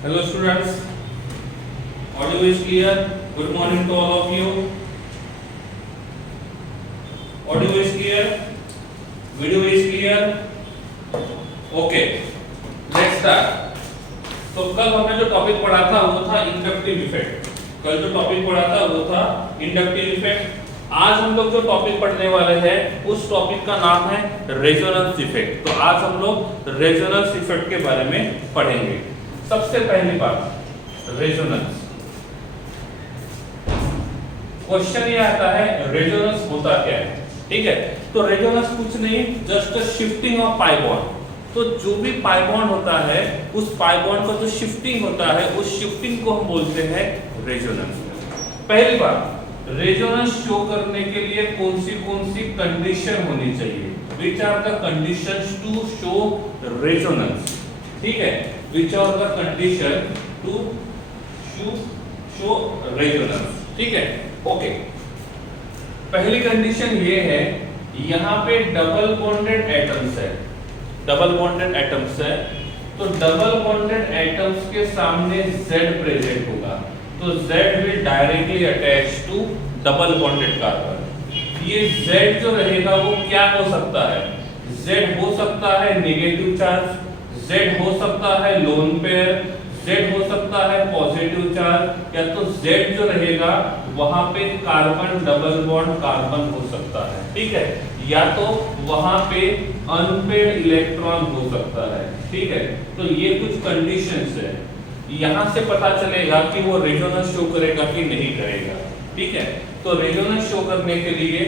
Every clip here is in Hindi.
Hello students, audio is clear. Good morning to all of you. Audio is clear. Video is clear. Okay, let's start. तो कल हमने जो टॉपिक पढ़ा था वो था इंडक्टिव इफेक्ट। कल जो टॉपिक पढ़ा था वो था इंडक्टिव इफेक्ट। आज हम लोग जो टॉपिक पढ़ने वाले हैं उस टॉपिक का नाम है रेजोनेंस इफेक्ट। तो आज हम लोग रेजोनेंस इफेक्ट के बारे में पढ़ेंगे। सबसे पहली बात, रेजोनेंस। क्वेश्चन ये आता है रेजोनेंस होता क्या है, ठीक है। तो रेजोनेंस कुछ नहीं, just shifting of pi bond. तो जो भी पाई बॉन्ड होता है उस पाई बॉन्ड का जो शिफ्टिंग होता है उस शिफ्टिंग को हम बोलते हैं रेजोनेंस। पहली बात, रेजोनेंस शो करने के लिए कौन सी कंडीशन होनी चाहिए? Which are the conditions to show resonance, ठीक है। Which are the condition to show resonance, ठीक है। ओके, पहली कंडीशन ये है, यहां पे डबल बॉन्डेड एटम्स है। डबल बॉन्डेड एटम्स है तो डबल बॉन्डेड एटम्स के सामने Z प्रेजेंट होगा, तो Z will directly attach to double bonded carbon. ये Z जो रहेगा वो क्या हो सकता है? Z हो सकता है नेगेटिव चार्ज, Z हो सकता है लोन पेयर, Z हो सकता है पॉजिटिव चार्ज, या तो Z जो रहेगा वहां पे कार्बन डबल बॉन्ड कार्बन हो सकता है, ठीक है, या तो वहां पे अनपेड इलेक्ट्रॉन हो सकता है, ठीक है। तो ये कुछ कंडीशंस है, यहां से पता चलेगा कि वो रेजोनेंस शो करेगा कि नहीं करेगा, ठीक है। तो रेजोनेंस शो करने के लिए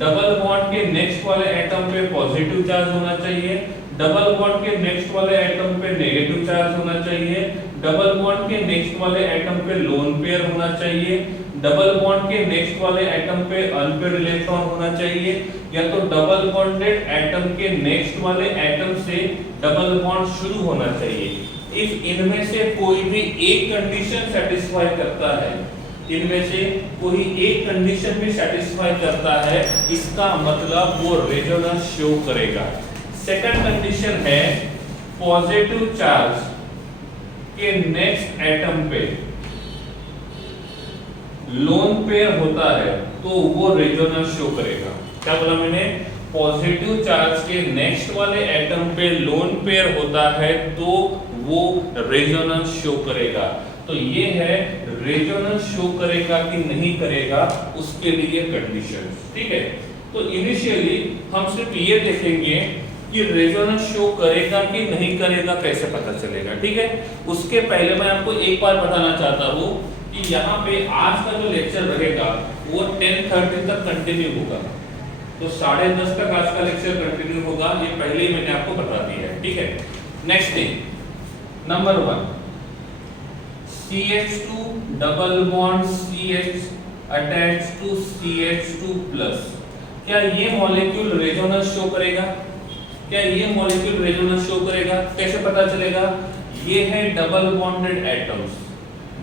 डबल बॉन्ड के नेक्स्ट वाले एटम पे पॉजिटिव चार्ज होना चाहिए, डबल बॉन्ड के नेक्स्ट वाले एटम पे नेगेटिव चार्ज होना चाहिए, डबल बॉन्ड के नेक्स्ट वाले एटम पे लोन पेयर होना चाहिए, डबल बॉन्ड के नेक्स्ट वाले एटम पे अनपेड इलेक्ट्रॉन होना चाहिए, या तो डबल बॉन्डेड एटम के नेक्स्ट वाले एटम से डबल बॉन्ड शुरू होना चाहिए। इफ इनमें से कोई भी एक कंडीशन सेटिस्फाई करता है, इनमें से कोई एक कंडीशन भी सेटिस्फाई करता है, इसका मतलब वो रेजोनेंस शो करेगा। सेकंड कंडीशन है पॉजिटिव चार्ज के नेक्स्ट एटम पे लोन पेयर होता है तो वो रेजोनेंस शो करेगा। क्या बोला मैंने? पॉजिटिव चार्ज के नेक्स्ट वाले एटम पे लोन पेयर होता है तो वो रेजोनेंस शो करेगा। तो ये है रेजोनेंस शो करेगा कि नहीं करेगा उसके लिए कंडीशंस, ठीक है। तो इनिशियली हम सिर्फ ये देखेंगे कि रेजोनेंस शो करेगा कि नहीं करेगा, कैसे पता चलेगा, ठीक है। उसके पहले मैं आपको एक बार बताना चाहता हूँ कि यहाँ पे आज का जो लेक्चर रहेगा वो 10:30 तक कंटिन्यू होगा। तो 10:30 तक आज का लेक्चर कंटिन्यू होगा, ये पहले ही मैंने आपको बता दिया है, ठीक है। Next thing, number 1, CH2 double bond CH attach to CH2+। क्या ये मॉलिक्यूल रेजोनेंस शो करेगा? क्या ये मॉलिक्यूल रेजोनेंस शो करेगा? कैसे पता चलेगा? ये है double bonded atoms.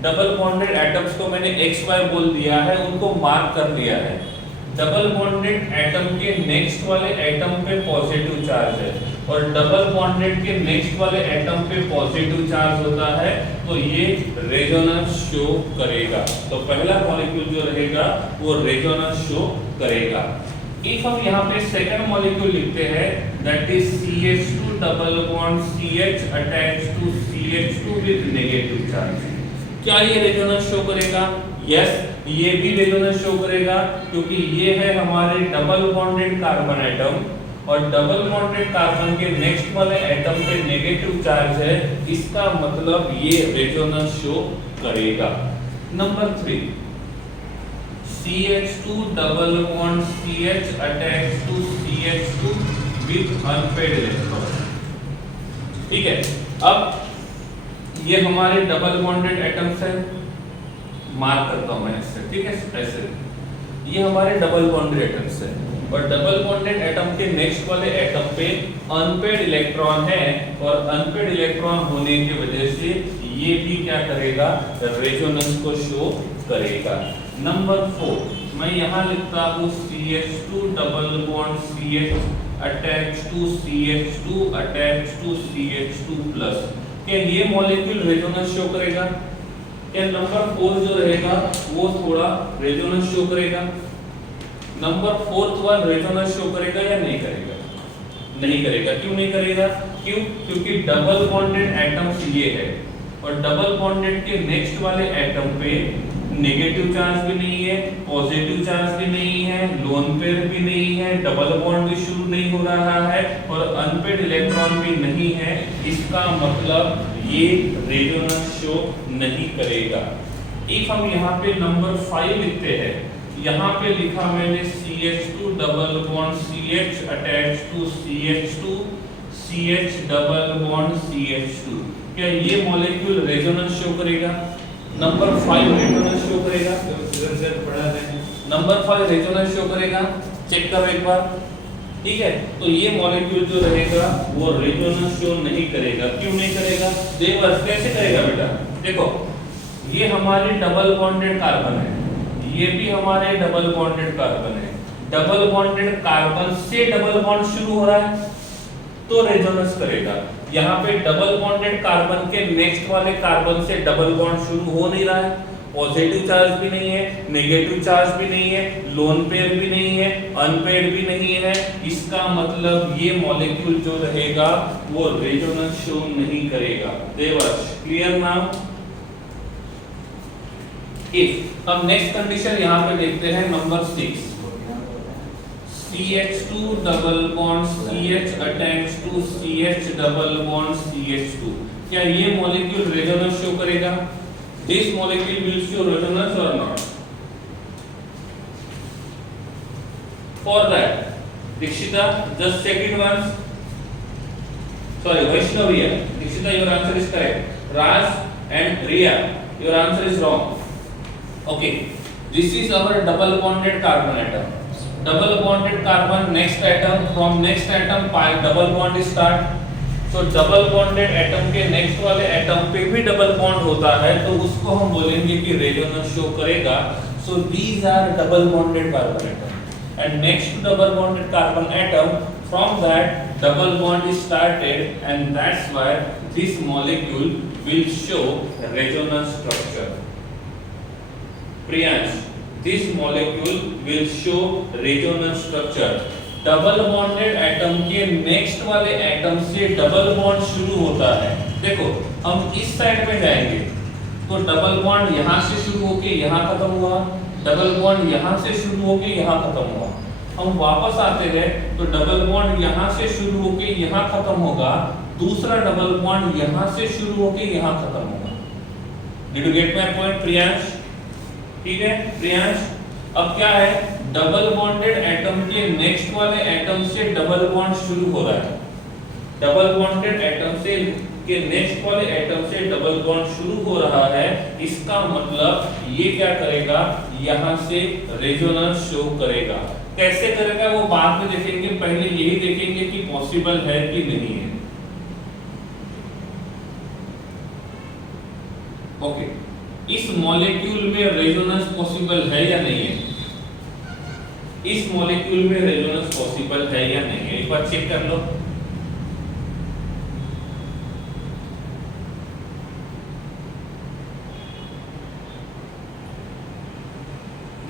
Double bonded atoms को मैंने XY बोल दिया है, उनको मार्क कर दिया है। डबल बॉन्डेड एटम के नेक्स्ट वाले एटम पे पॉजिटिव चार्ज है और डबल बॉन्डेड के नेक्स्ट वाले एटम पे पॉजिटिव चार्ज होता है, तो ये रेजोनेंस शो करेगा। तो पहला मॉलिक्यूल जो रहेगा वो रेजोनेंस शो करेगा। इफ हम यहाँ पे सेकंड मॉलिक्यूल लिखते हैं, that is CH2 double bond CH attach to CH2 with negative charge. क्या ये रेजोनेंस शो करेगा? यस, ये भी रेजोनेंस शो करेगा, क्योंकि ये है हमारे डबल बॉन्डेड कार्बन एटम और डबल बॉन्डेड कार्बन के नेक्स्ट वाले एटम पे नेगेटिव चार्ज है, इसका मतलब ये रेजोनेंस शो करेगा। Number 3, CH2 double bond CH attach to CH2 with unpaid electron, ठीक है। अब ये हमारे डबल बॉन्डेड एटम्स हैं, मार्क करता हूं मैं इससे, ठीक है, ऐसे। ये हमारे डबल बॉन्डेड एटम्स हैं और डबल बॉन्डेड एटम के नेक्स्ट वाले एटम पे अनपेड इलेक्ट्रॉन है और अनपेड इलेक्ट्रॉन होने की वजह से ये भी क्या करेगा? रेजोनेंस को शो करेगा। नंबर 4, मैं यहाँ लिखता हूँ CH2 double bond CH attach to CH2 attach to CH2+। क्या ये मॉलिक्यूल रेजोनेंस शो करेगा? क्या नंबर 4 जो रहेगा वो थोड़ा रेजोनेंस शो करेगा? Number 4th one resonance show करेगा या नहीं करेगा? नहीं करेगा। क्यों नहीं करेगा? क्यों? क्योंकि डबल बॉन्डेड एटम्स ये है और डबल बॉन्डेड के नेक्स्ट वाले एटम पे नेगेटिव चार्ज भी नहीं है, पॉजिटिव चार्ज भी नहीं है, लोन पेयर भी नहीं है, डबल बॉन्ड भी शुरू नहीं हो रहा है और अनपेड इलेक्ट्रॉन भी नहीं है। इसका मतलब ये रेजोनेंस शो नहीं करेगा। इफ हम यहाँ पे नंबर 5 लिखते हैं, यहाँ पे लिखा मैंने CH2 double bond CH attach to CH2 CH double bond CH2, क्या ये मॉलिक्यूल रेजोनेंस शो करेगा? नंबर 5 रेजोनेंस शो करेगा। नंबर 5 रेजोनेंस शो करेगा। चेक करो एक बार, ठीक है। तो ये मॉलिक्यूल जो रहेगा वो रेजोनेंस शो नहीं करेगा। क्यों नहीं करेगा? देवर कैसे करेगा बेटा? देखो, ये हमारे डबल बॉन्डेड कार्बन है, ये भी हमारे डबल बॉन्डेड कार्बन है। डबल बॉन्डेड कार्बन से डबल बॉन्ड शुरू हो रहा है तो रेजोनेंस करेगा। यहाँ पे डबल बॉन्डेड कार्बन के नेक्स्ट वाले कार्बन से डबल बॉन्ड शुरू हो नहीं रहा है, पॉजिटिव चार्ज भी नहीं है, नेगेटिव चार्ज भी नहीं है, लोन पेयर भी नहीं है, अनपेयर्ड भी नहीं है। इसका मतलब ये मॉलिक्यूल जो रहेगा वो रेजोनेंस शो नहीं करेगा। Devarsh clear now? इफ अब नेक्स्ट कंडीशन यहाँ पे देखते हैं number 6, CH2 double bond CH attached to CH double bond CH2, क्या ये मॉलिक्यूल रेजोनेंस शो करेगा? This molecule will show resonance or not? For that, Dikshita, just check it once. Sorry, Vaishnavi, Dikshita, your answer is correct. Raj and Riya, your answer is wrong. Okay, this is our double bonded carbon atom. Double bonded carbon next atom, from next atom pi double bond start. So double bonded atom के next वाले atom पे भी double bond होता है तो उसको हम बोलेंगे कि रेजोनेंस शो करेगा. So these are double bonded carbon atom. And next to double bonded carbon atom, from that double bond is started, and that's why this molecule will show resonance structure. Priyansh, this molecule will show resonance structure. Double bonded atom के नेक्स्ट वाले एटम से डबल बॉन्ड शुरू होता है. देखो हम इस साइड में जाएंगे तो डबल बॉन्ड यहां से शुरू होके यहां खत्म हुआ, डबल बॉन्ड यहां से शुरू होके यहां खत्म हुआ. हम वापस आते हैं तो डबल बॉन्ड यहां से शुरू होके यहां खत्म होगा, दूसरा डबल बॉन्ड यहां से शुरू होके यहां खत्म होगा. Did you get my point Priyansh? ठीक है प्रियांश. अब क्या है, डबल बॉन्डेड एटम के नेक्स्ट वाले एटम से डबल बॉन्ड शुरू हो रहा है. डबल बॉन्डेड एटम से के नेक्स्ट वाले एटम से डबल बॉन्ड शुरू हो रहा है. इसका मतलब ये क्या करेगा, यहां से रेजोनेंस शो करेगा. कैसे करेगा वो बाद में देखेंगे, पहले यही देखेंगे कि पॉसिबल है कि नहीं है. ओके, इस मॉलिक्यूल में रेजोनेंस पॉसिबल है या नहीं है? इस मॉलिक्यूल में रेजोनेंस पॉसिबल है या नहीं है, एक बार चेक कर लो.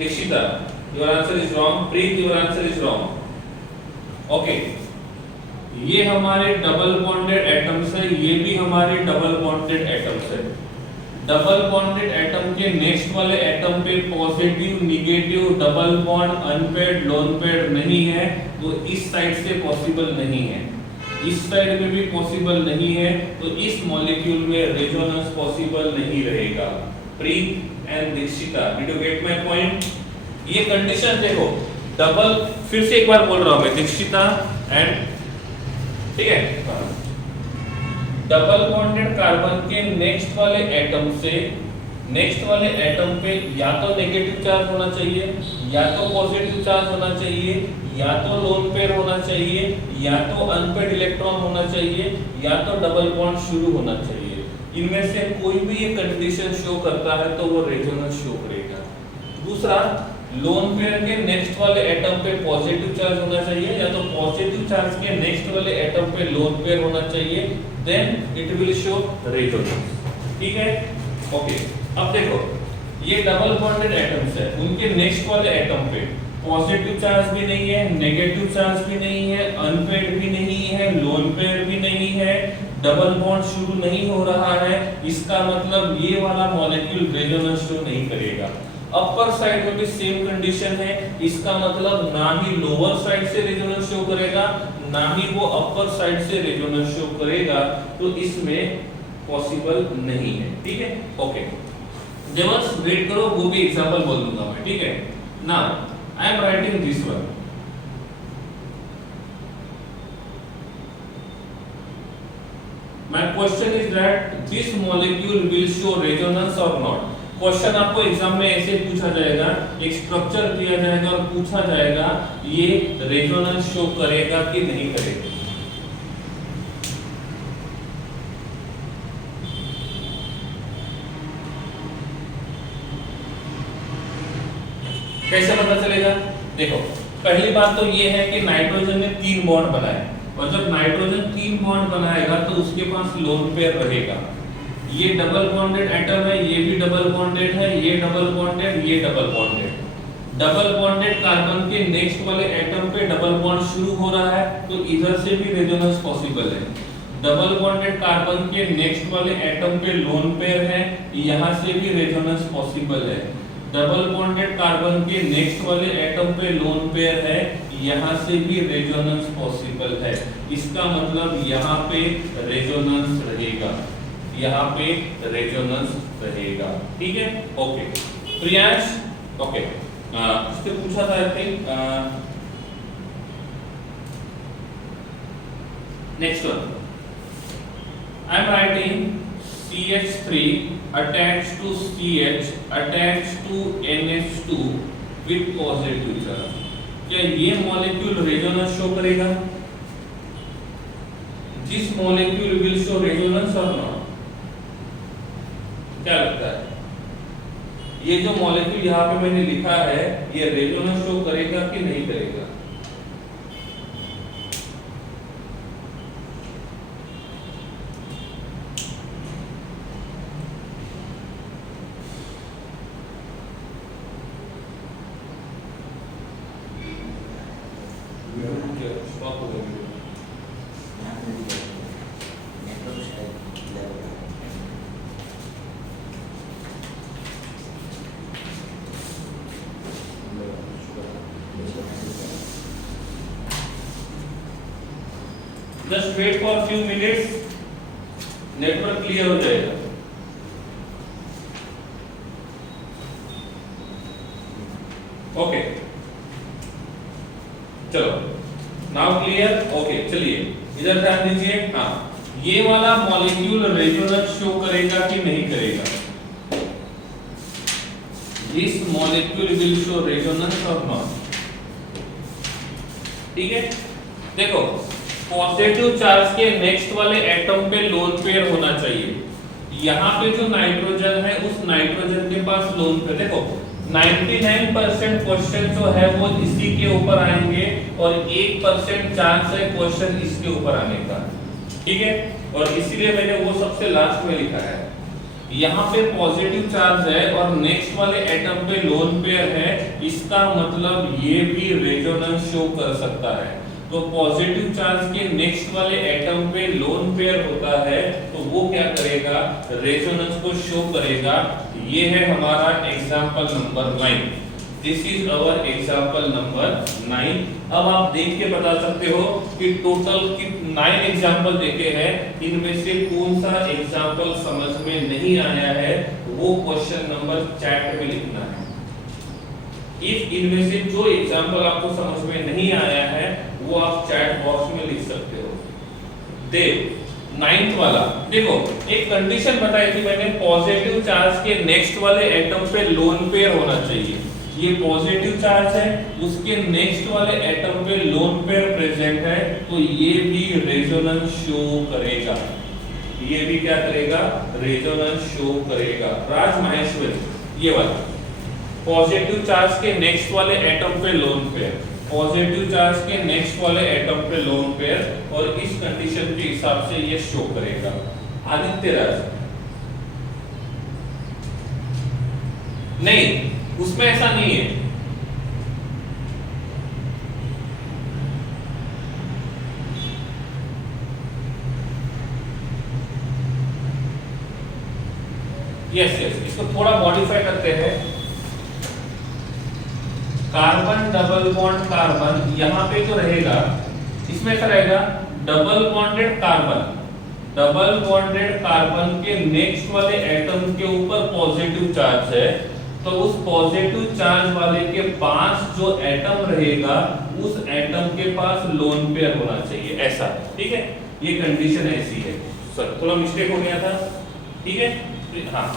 Dikshita, your answer is wrong. Preet, your answer is wrong. Okay, ये हमारे डबल बॉन्डेड एटम्स है, ये भी हमारे डबल बॉन्डेड एटम्स है. डबल बॉन्डेड एटम के नेक्स्ट वाले एटम पे positive, negative, double bond, unpaired, loan paired नहीं है, तो इस साइड से पॉसिबल नहीं है. इस साइड में भी पॉसिबल नहीं है, तो इस मॉलिक्यूल में रेजोनेंस पॉसिबल नहीं रहेगा. Preet and Dikshita, did you get my point? ये कंडीशन देखो, डबल, फिर से एक बार बोल रहा हूं मैं, दीक्षिता एंड, ठीक है, डबल बॉन्डेड कार्बन के नेक्स्ट वाले एटम से नेक्स्ट वाले एटम पे या तो नेगेटिव चार्ज होना चाहिए, या तो पॉजिटिव चार्ज होना चाहिए, या तो लोन पेयर होना चाहिए, या तो अनपेयर्ड इलेक्ट्रॉन होना चाहिए, या तो डबल बॉन्ड शुरू होना चाहिए. इनमें से कोई भी ये कंडीशन शो करता है तो वो रेजोनेंस शो करेगा. दूसरा, लोन पेयर के नेक्स्ट वाले एटम पे पॉजिटिव चार्ज होना चाहिए, या तो पॉजिटिव चार्ज के नेक्स्ट वाले एटम पे लोन पेयर होना चाहिए, then it will show resonance. ठीक है, ओके। अब देखो ये डबल बॉन्डेड एटम्स है, उनके नेक्स्ट वाले एटम पे पॉजिटिव चार्ज भी नहीं है, नेगेटिव चार्ज भी नहीं है, अनपेयर्ड भी नहीं है, लोन पेयर भी नहीं है, डबल बॉन्ड शुरू नहीं हो रहा है, इसका मतलब ये वाला मॉलिक्यूल रेजोनेंस शो नहीं करेगा। अपर साइड में भी सेम कंडीशन है, इसका मतलब ना ही लोअर साइड से रेजोनेंस शो करेगा, ना ही वो अपर साइड से रेजोनेंस शो करेगा, तो इसमें पॉसिबल नहीं है। ठीक है, ओके। जस्ट वेट करो, वो भी एग्जांपल बोल दूंगा मैं। ठीक है, now I am writing this one. My question is that this molecule will show resonance or not? Question आपको एग्जाम में ऐसे पूछा जाएगा, एक स्ट्रक्चर दिया जाएगा और पूछा जाएगा ये रेजोनेंस शो करेगा कि नहीं करेगा। कैसे पता चलेगा? देखो पहली बात तो ये है कि नाइट्रोजन ने 3 बॉन्ड बनाए, और जब नाइट्रोजन 3 बॉन्ड बनाएगा तो उसके पास लोन पेयर रहेगा। ये डबल बॉन्डेड एटम है, ये भी डबल बॉन्डेड है, ये डबल बॉन्डेड, ये double bonded. Double bonded carbon के नेक्स्ट वाले एटम पे डबल बॉन्ड शुरू हो रहा है, तो इधर से भी रेजोनेंस पॉसिबल है। डबल बॉन्डेड कार्बन के नेक्स्ट वाले एटम पे लोन पेयर है, यहां से भी रेजोनेंस पॉसिबल है। डबल बॉन्डेड कार्बन के नेक्स्ट वाले एटम पे लोन पेयर है, यहां से भी रेजोनेंस पॉसिबल है। इसका मतलब यहां पे रेजोनेंस रहेगा, यहां पे रेजोनेंस रहेगा। ठीक है, ओके। प्रियांश, ओके, इससे पूछा था I think. Next one, I am writing CH3 attached to CH attached to NH2 with positive charge। क्या ये मॉलिक्यूल रेजोनेंस शो करेगा? This molecule will show resonance और नॉट? क्या लगता है ये जो मॉलिक्यूल यहाँ पे मैंने लिखा है ये रेजोनेंस शो करेगा कि नहीं करेगा? Just wait for few minutes, network clear हो जाएगा। ओके, चलो नाउ क्लियर। ओके, चलिए इधर ध्यान दीजिए। हाँ, ये वाला मॉलिक्यूल रेजोनेंस शो करेगा कि नहीं करेगा? This molecule will show resonance और नॉट? ठीक है, देखो पॉजिटिव चार्ज के नेक्स्ट वाले एटम पे लोन पेयर होना चाहिए। यहाँ पे जो नाइट्रोजन है उस नाइट्रोजन के पास लोन पेयर, देखो 99% क्वेश्चन जो है वो इसी के ऊपर आएंगे और 1% चांस है क्वेश्चन इसके ऊपर आने का। ठीक है, और इसीलिए मैंने वो सबसे लास्ट में लिखा है। यहाँ पे पॉजिटिव चार्ज है और नेक्स्ट वाले एटम पे लोन पेयर है, इसका मतलब ये भी रेजोनेंस शो कर सकता है। तो पॉजिटिव चार्ज के नेक्स्ट वाले एटम पे लोन पेयर होता है तो वो क्या करेगा? रेजोनेंस को शो करेगा। ये है हमारा example number 9। This is our example number 9। अब आप देख के बता सकते हो कि टोटल 9 एग्जांपल देखे हैं, इनमें से कौन सा एग्जांपल समझ में नहीं आया है वो क्वेश्चन नंबर चैट में लिखना है। इफ इनमें से जो एग्जांपल आपको समझ में नहीं आया है वो आप चैट बॉक्स में लिख सकते हो। देख 9th वाला, देखो एक कंडीशन बताई थी मैंने, पॉजिटिव चार्ज के नेक्स्ट वाले एटम पे लोन पेयर होना चाहिए। ये पॉजिटिव चार्ज है, उसके नेक्स्ट वाले एटम पे लोन पेयर प्रेजेंट है, तो ये भी रेजोनेंस शो करेगा। ये भी क्या करेगा? रेजोनेंस शो करेगा। राज माहेश्वरी, ये वाला पॉजिटिव चार्ज के नेक्स्ट वाले एटम पे लोन पेयर, पॉजिटिव चार्ज के नेक्स्ट वाले एटम पे लोन पेयर, और इस कंडीशन के हिसाब से ये शो करेगा। आदित्य राज नहीं, उसमें ऐसा नहीं है। यस यस, इसको थोड़ा मॉडिफाई करते हैं। कार्बन डबल बॉन्ड कार्बन यहां पे तो रहेगा, इसमें ऐसा रहेगा double bonded carbon, double bonded carbon के नेक्स्ट वाले एटम के ऊपर पॉजिटिव चार्ज है, तो उस पॉजिटिव चार्ज वाले के पास जो एटम रहेगा उस एटम के पास लोन पेयर होना चाहिए, ऐसा। ठीक है, ये कंडीशन ऐसी है। सर थोड़ा मिस्टेक हो गया था, ठीक है, हाँ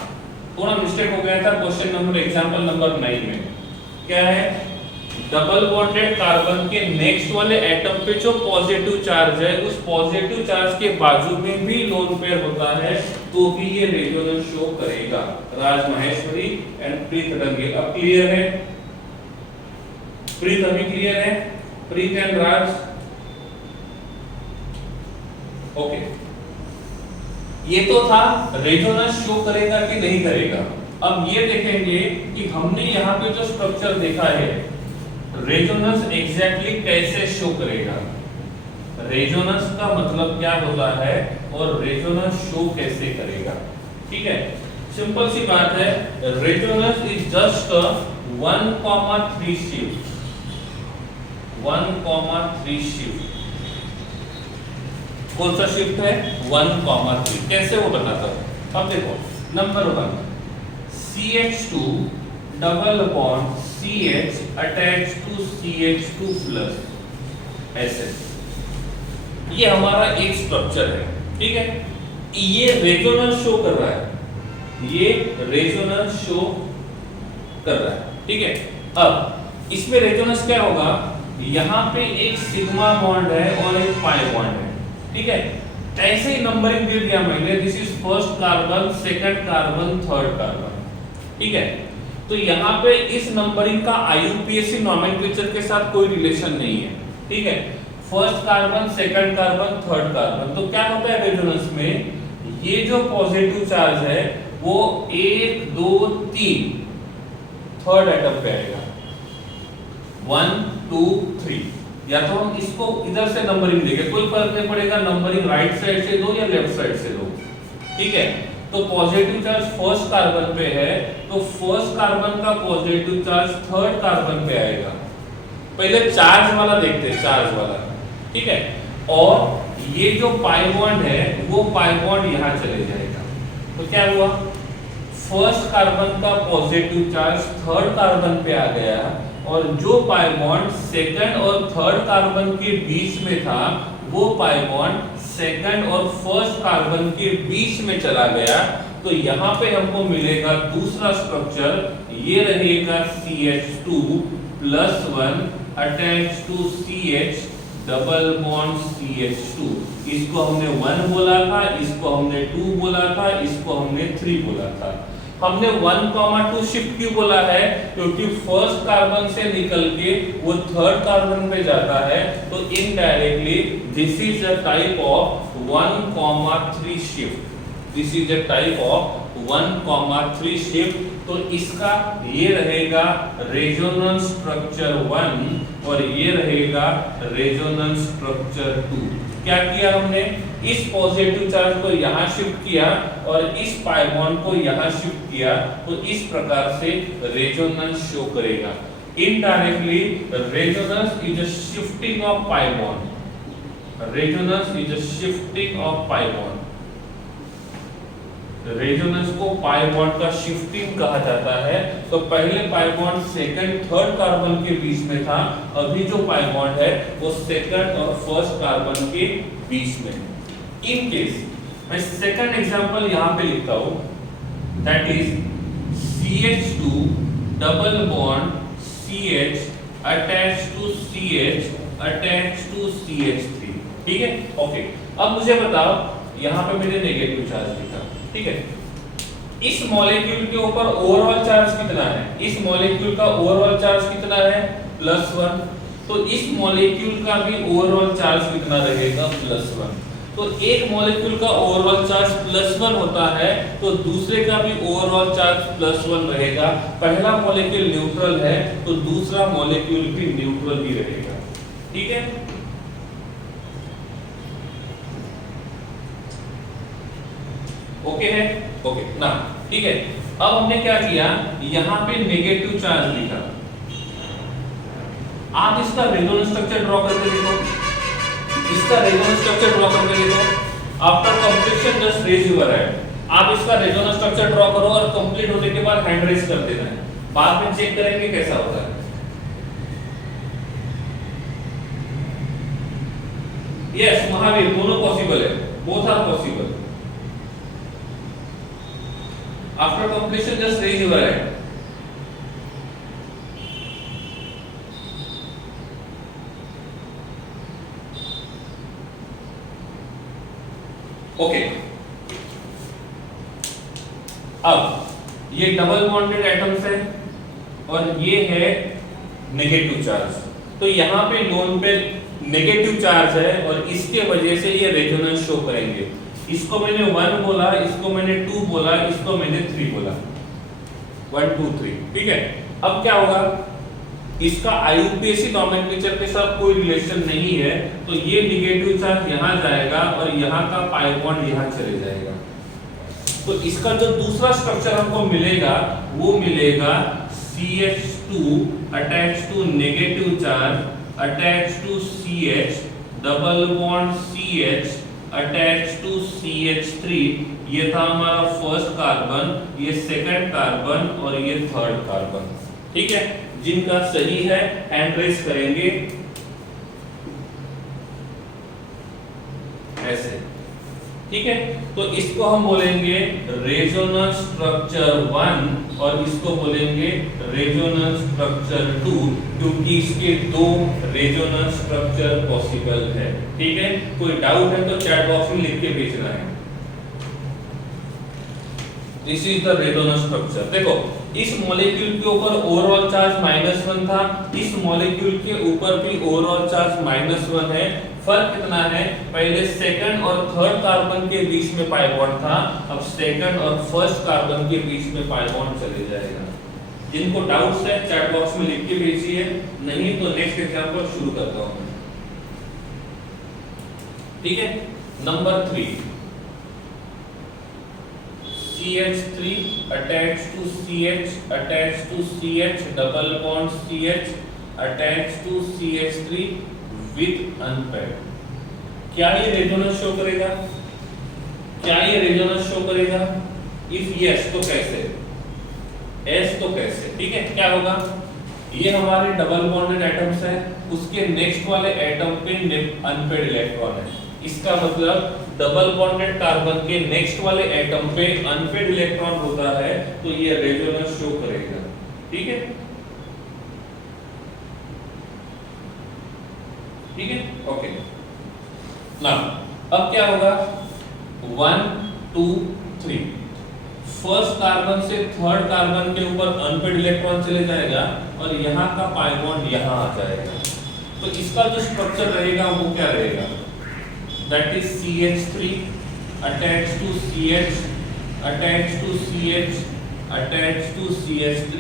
थोड़ा मिस्टेक हो गया था क्वेश्चन नंबर एग्जांपल नंबर 9 में। क्या है, डबल बॉन्डेड कार्बन के नेक्स्ट वाले एटम पे जो पॉजिटिव चार्ज है उस पॉजिटिव चार्ज के बाजू में भी लोन पेयर होता है, तो भी ये रेजोनेंस शो करेगा। राज महेश्वरी एंड प्रीत डंगे, अब क्लियर है? प्रीत अभी क्लियर है? प्रीत एंड राज ओके। ये तो था रेजोनेंस शो करेगा कि नहीं करेगा। अब ये देखेंगे कि हमने यहाँ पे जो स्ट्रक्चर देखा है रेजोनेंस एग्जैक्टली कैसे शो करेगा, रेजोनेंस का मतलब क्या होता है और रेजोनेंस शो कैसे करेगा। ठीक है, सिंपल सी बात है, resonance is just 1,3 shift, 1,3 shift. कौन सा शिफ्ट है? 1,3। कैसे वो बताता हूं। अब देखो, number 1 CH2 double bond CH attach to CH2 plus ऐसे, ये हमारा एक स्ट्रक्चर है। ठीक है, ये रेजोनेंस शो कर रहा है, ये रेजोनेंस शो कर रहा है। ठीक है, अब इसमें रेजोनेंस क्या होगा, यहाँ पे एक सिग्मा बॉन्ड है और एक पाई बॉन्ड है। ठीक है, ऐसे ही नंबरिंग दे दिया मैंने, this is first carbon, second carbon, third carbon. ठीक है, तो यहाँ पे इस नंबरिंग का IUPAC नोमेनक्लेचर के साथ कोई रिलेशन नहीं है। ठीक है, first carbon, second carbon, third carbon, तो क्या होता है रेजोनेंस में, ये जो पॉजिटिव चार्ज है वो 1 2 3 थर्ड एटम पे आएगा, 1 2 3, या तो हम इसको इधर से नंबरिंग देंगे, कोई फर्क नहीं पड़ेगा, नंबरिंग राइट साइड से दो या लेफ्ट साइड से दो। ठीक है, तो पॉजिटिव चार्ज फर्स्ट कार्बन पे है, तो फर्स्ट कार्बन का पॉजिटिव चार्ज थर्ड कार्बन पे आएगा। पहले चार्ज वाला देखते हैं, चार्ज वाला। ठीक है, और ये जो पाई बॉन्ड है वो पाई बॉन्ड यहां चले जाएगा, तो क्या हुआ, फर्स्ट कार्बन का पॉजिटिव चार्ज थर्ड कार्बन पे आ गया, और जो पाई बॉन्ड सेकंड और थर्ड कार्बन के बीच में था वो पाई बॉन्ड सेकंड और फर्स्ट कार्बन के बीच में चला गया। तो यहाँ पे हमको मिलेगा दूसरा स्ट्रक्चर, ये रहेगा CH2 plus 1 attach to CH double bond CH2। इसको हमने 1 बोला था, इसको हमने 2 बोला था, इसको हमने 3 बोला था। हमने 1,2 शिफ्ट क्यों बोला है, क्योंकि फर्स्ट कार्बन से निकल के वो थर्ड कार्बन पे जाता है, तो indirectly this is a type of 1,3 shift, this is a type of 1,3 shift. तो इसका ये रहेगा रेजोनेंस स्ट्रक्चर 1 और ये रहेगा रेजोनेंस स्ट्रक्चर 2। क्या किया हमने, इस पॉजिटिव चार्ज को यहां शिफ्ट किया और इस पाई बॉन्ड को यहां शिफ्ट किया, तो इस प्रकार से रेजोनेंस शो करेगा। Indirectly resonance is a shifting of pi bond, resonance is a shifting of pi bond. Resonance को पाई बॉन्ड का शिफ्टिंग कहा जाता है। तो पहले pi bond second third carbon के बीच में था, अभी जो पाई बॉन्ड है वो सेकंड और फर्स्ट कार्बन के बीच में। इन केस मैं सेकंड एग्जांपल यहां पे लिखता हूं, that is CH2 double bond CH attach to CH attach to CH3। ठीक है, ओके। अब मुझे बताओ, यहां पे मैंने नेगेटिव चार्ज लिखा, ठीक है, इस मॉलिक्यूल के ऊपर ओवरऑल चार्ज कितना है? इस मॉलिक्यूल का ओवरऑल चार्ज कितना है? +1। तो इस मॉलिक्यूल का भी ओवरऑल चार्ज कितना रहेगा? +1। तो एक मॉलिक्यूल का ओवरऑल चार्ज +1 होता है तो दूसरे का भी ओवरऑल चार्ज +1 रहेगा। पहला मॉलिक्यूल न्यूट्रल है तो दूसरा मॉलिक्यूल भी न्यूट्रल ही रहेगा। ठीक है, ओके है, ओके ना, ठीक है। अब हमने क्या किया, यहाँ पे नेगेटिव चार्ज लिखा। आप इसका रेजोनेंस स्ट्रक्चर ड्रॉ करके देखो, इसका रेजोनेंस स्ट्रक्चर ड्रॉ करके देखो। After completion just raise your hand. आप इसका रेजोनेंस स्ट्रक्चर ड्रॉ करो और कंप्लीट होने के बाद हैंड रेज कर देना है। बाद में चेक करेंगे कैसा होता है। यस महावीर, दोनों पॉसिबल है, both are possible. After completion, just raise your hand. Okay. अब ये डबल बॉन्डेड एटम्स है और ये है नेगेटिव चार्ज। तो यहाँ पे लोन पे नेगेटिव चार्ज है और इसके वजह से ये रेजोनेंस शो करेंगे। इसको मैंने 1 बोला, इसको मैंने 2 बोला, इसको मैंने 3 बोला, 1 2 3। ठीक है, अब क्या होगा, इसका आईयूपीएसी नोमेनक्लेचर के साथ कोई रिलेशन नहीं है तो ये नेगेटिव चार्ज यहाँ जाएगा और यहाँ का पाई बॉन्ड यहाँ चले जाएगा। तो इसका जो दूसरा स्ट्रक्चर हमको मिलेगा वो मिलेगा CH2 attached to negative charge attached to CH, double bond CH attached to CH3। ये था हमारा फर्स्ट कार्बन, ये सेकंड कार्बन और ये थर्ड कार्बन। ठीक है, जिनका सही है हैंड रेज करेंगे ऐसे। ठीक है, तो इसको हम बोलेंगे रेजोनेंस स्ट्रक्चर 1 और इसको बोलेंगे रेजोनेंस स्ट्रक्चर 2, क्योंकि इसके दो रेजोनेंस स्ट्रक्चर पॉसिबल है। ठीक है, कोई डाउट है तो चैट बॉक्स में लिख के भेजना है। This is the resonance structure. देखो, इस मॉलिक्यूल के ऊपर ओवरऑल चार्ज -1 था, इस मॉलिक्यूल के ऊपर भी ओवरऑल चार्ज -1 है। फर्क कितना है, पहले सेकंड और थर्ड कार्बन के बीच में पाई बॉन्ड था, अब सेकंड और फर्स्ट कार्बन के बीच में पाई बॉन्ड चले जाएगा। जिनको डाउट्स है चैट बॉक्स में लिख के भेजिए, नहीं तो नेक्स्ट एग्जांपल शुरू करता हूं। ठीक है, number 3 CH3 attached to CH attached to CH double bond CH attached to CH3 with unpaired। क्या ये रेजोनेंस शो करेगा? क्या ये रेजोनेंस शो करेगा? इफ यस तो कैसे, एस तो कैसे? ठीक है, क्या होगा, ये हमारे डबल बॉन्डेड एटम्स है, उसके नेक्स्ट वाले एटम पे अनपेड इलेक्ट्रॉन है। इसका मतलब डबल बॉन्डेड कार्बन के नेक्स्ट वाले एटम पे अनपेड इलेक्ट्रॉन होता है तो ये रेजोनेंस शो करेगा। ठीक है, ठीक है, ओके। नाउ अब क्या होगा, 1 2 3 फर्स्ट कार्बन से थर्ड कार्बन के ऊपर अनपेड इलेक्ट्रॉन चले जाएगा और यहाँ का पाई बॉन्ड यहाँ आ जाएगा। तो इसका जो स्ट्रक्चर रहेगा वो क्या रहेगा, that is CH3 attached to CH attached to CH attached to CH3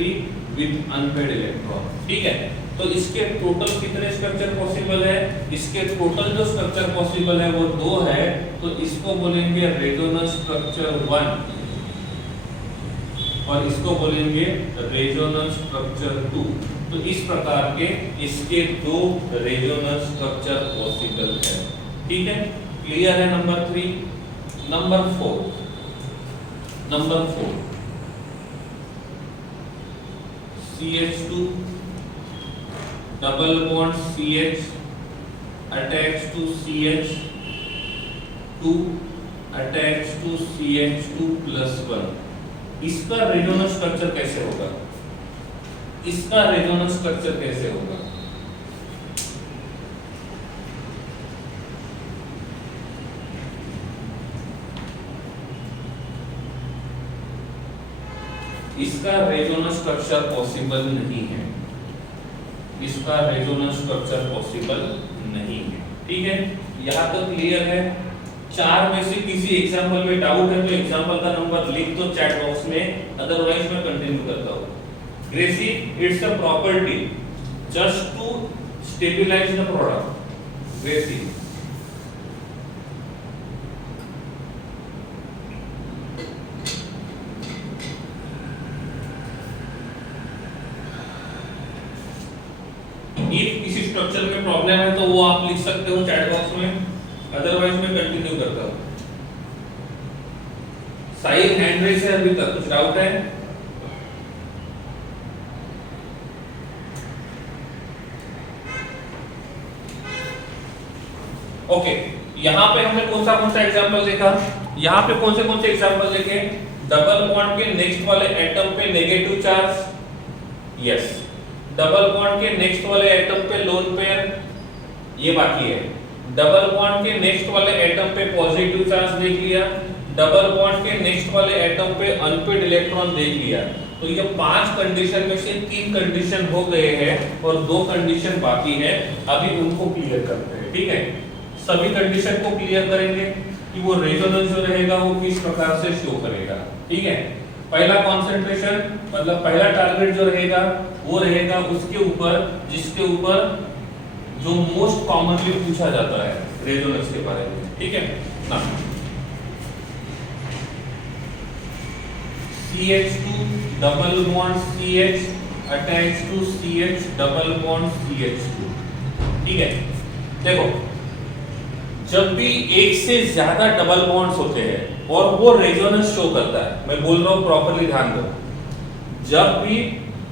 with unpaired electron। ठीक है, तो इसके टोटल कितने स्ट्रक्चर पॉसिबल है, इसके टोटल जो स्ट्रक्चर पॉसिबल है वो 2 है, तो इसको बोलेंगे रेजोनेंस स्ट्रक्चर 1 और इसको बोलेंगे रेजोनेंस स्ट्रक्चर 2। तो इस प्रकार के इसके 2 रेजोनेंस स्ट्रक्चर पॉसिबल है। ठीक है, क्लियर है number 3। Number 4 CH2 double bond CH attached to CH2 attached to CH2+1। इसका रेजोनेंस स्ट्रक्चर कैसे होगा, इसका रेजोनेंस स्ट्रक्चर कैसे होगा? इसका रेजोनेंस स्ट्रक्चर पॉसिबल नहीं है, इसका रेजोनेंस स्ट्रक्चर पॉसिबल नहीं है। ठीक है, यहाँ तो क्लियर है। चार में से किसी एग्जांपल में डाउट है तो एग्जांपल का नंबर लिख दो चैट बॉक्स में, अदरवाइज मैं कंटिन्यू करता हूँ। Gracy, it's a property just to stabilise the product. Gracy, if किसी स्ट्रक्चर में प्रॉब्लम है तो वो आप लिख सकते हो चैट बॉक्स में, अदरवाइज मैं कंटिन्यू करता हूं। साहिल हैंड रेज है अभी तक, कुछ डाउट है? ओके, यहां पे हमने कौन सा एग्जांपल देखा? यहां पे कौन से एग्जांपल देखे? डबल बॉन्ड के नेक्स्ट वाले एटम पे negative charge, yes. Double bond के नेक्स्ट वाले एटम पे लोन पेयर, ये बाकी है। डबल बॉन्ड के नेक्स्ट वाले एटम पे पॉजिटिव चार्ज देख लिया, डबल बॉन्ड के नेक्स्ट वाले एटम पे अनपेड इलेक्ट्रॉन देख लिया। तो ये 5 कंडीशन में से 3 कंडीशन हो गए हैं और 2 कंडीशन बाकी है, अभी उनको क्लियर करते हैं। ठीक है, सभी कंडीशन को क्लियर करेंगे कि वो रेजोनेंस जो रहेगा वो किस प्रकार से शो करेगा। ठीक है, पहला कंसंट्रेशन मतलब पहला टारगेट जो रहेगा वो रहेगा उसके ऊपर जिसके ऊपर जो मोस्ट कॉमनली पूछा जाता है रेजोनेंस के बारे में। ठीक है ना, CH2 double bond CH attach to CH double bond CH2। ठीक है, देखो जब भी एक से ज्यादा डबल बॉन्ड्स होते हैं और वो रेजोनेंस शो करता है, मैं बोल रहा हूं प्रॉपर्ली ध्यान दो, जब भी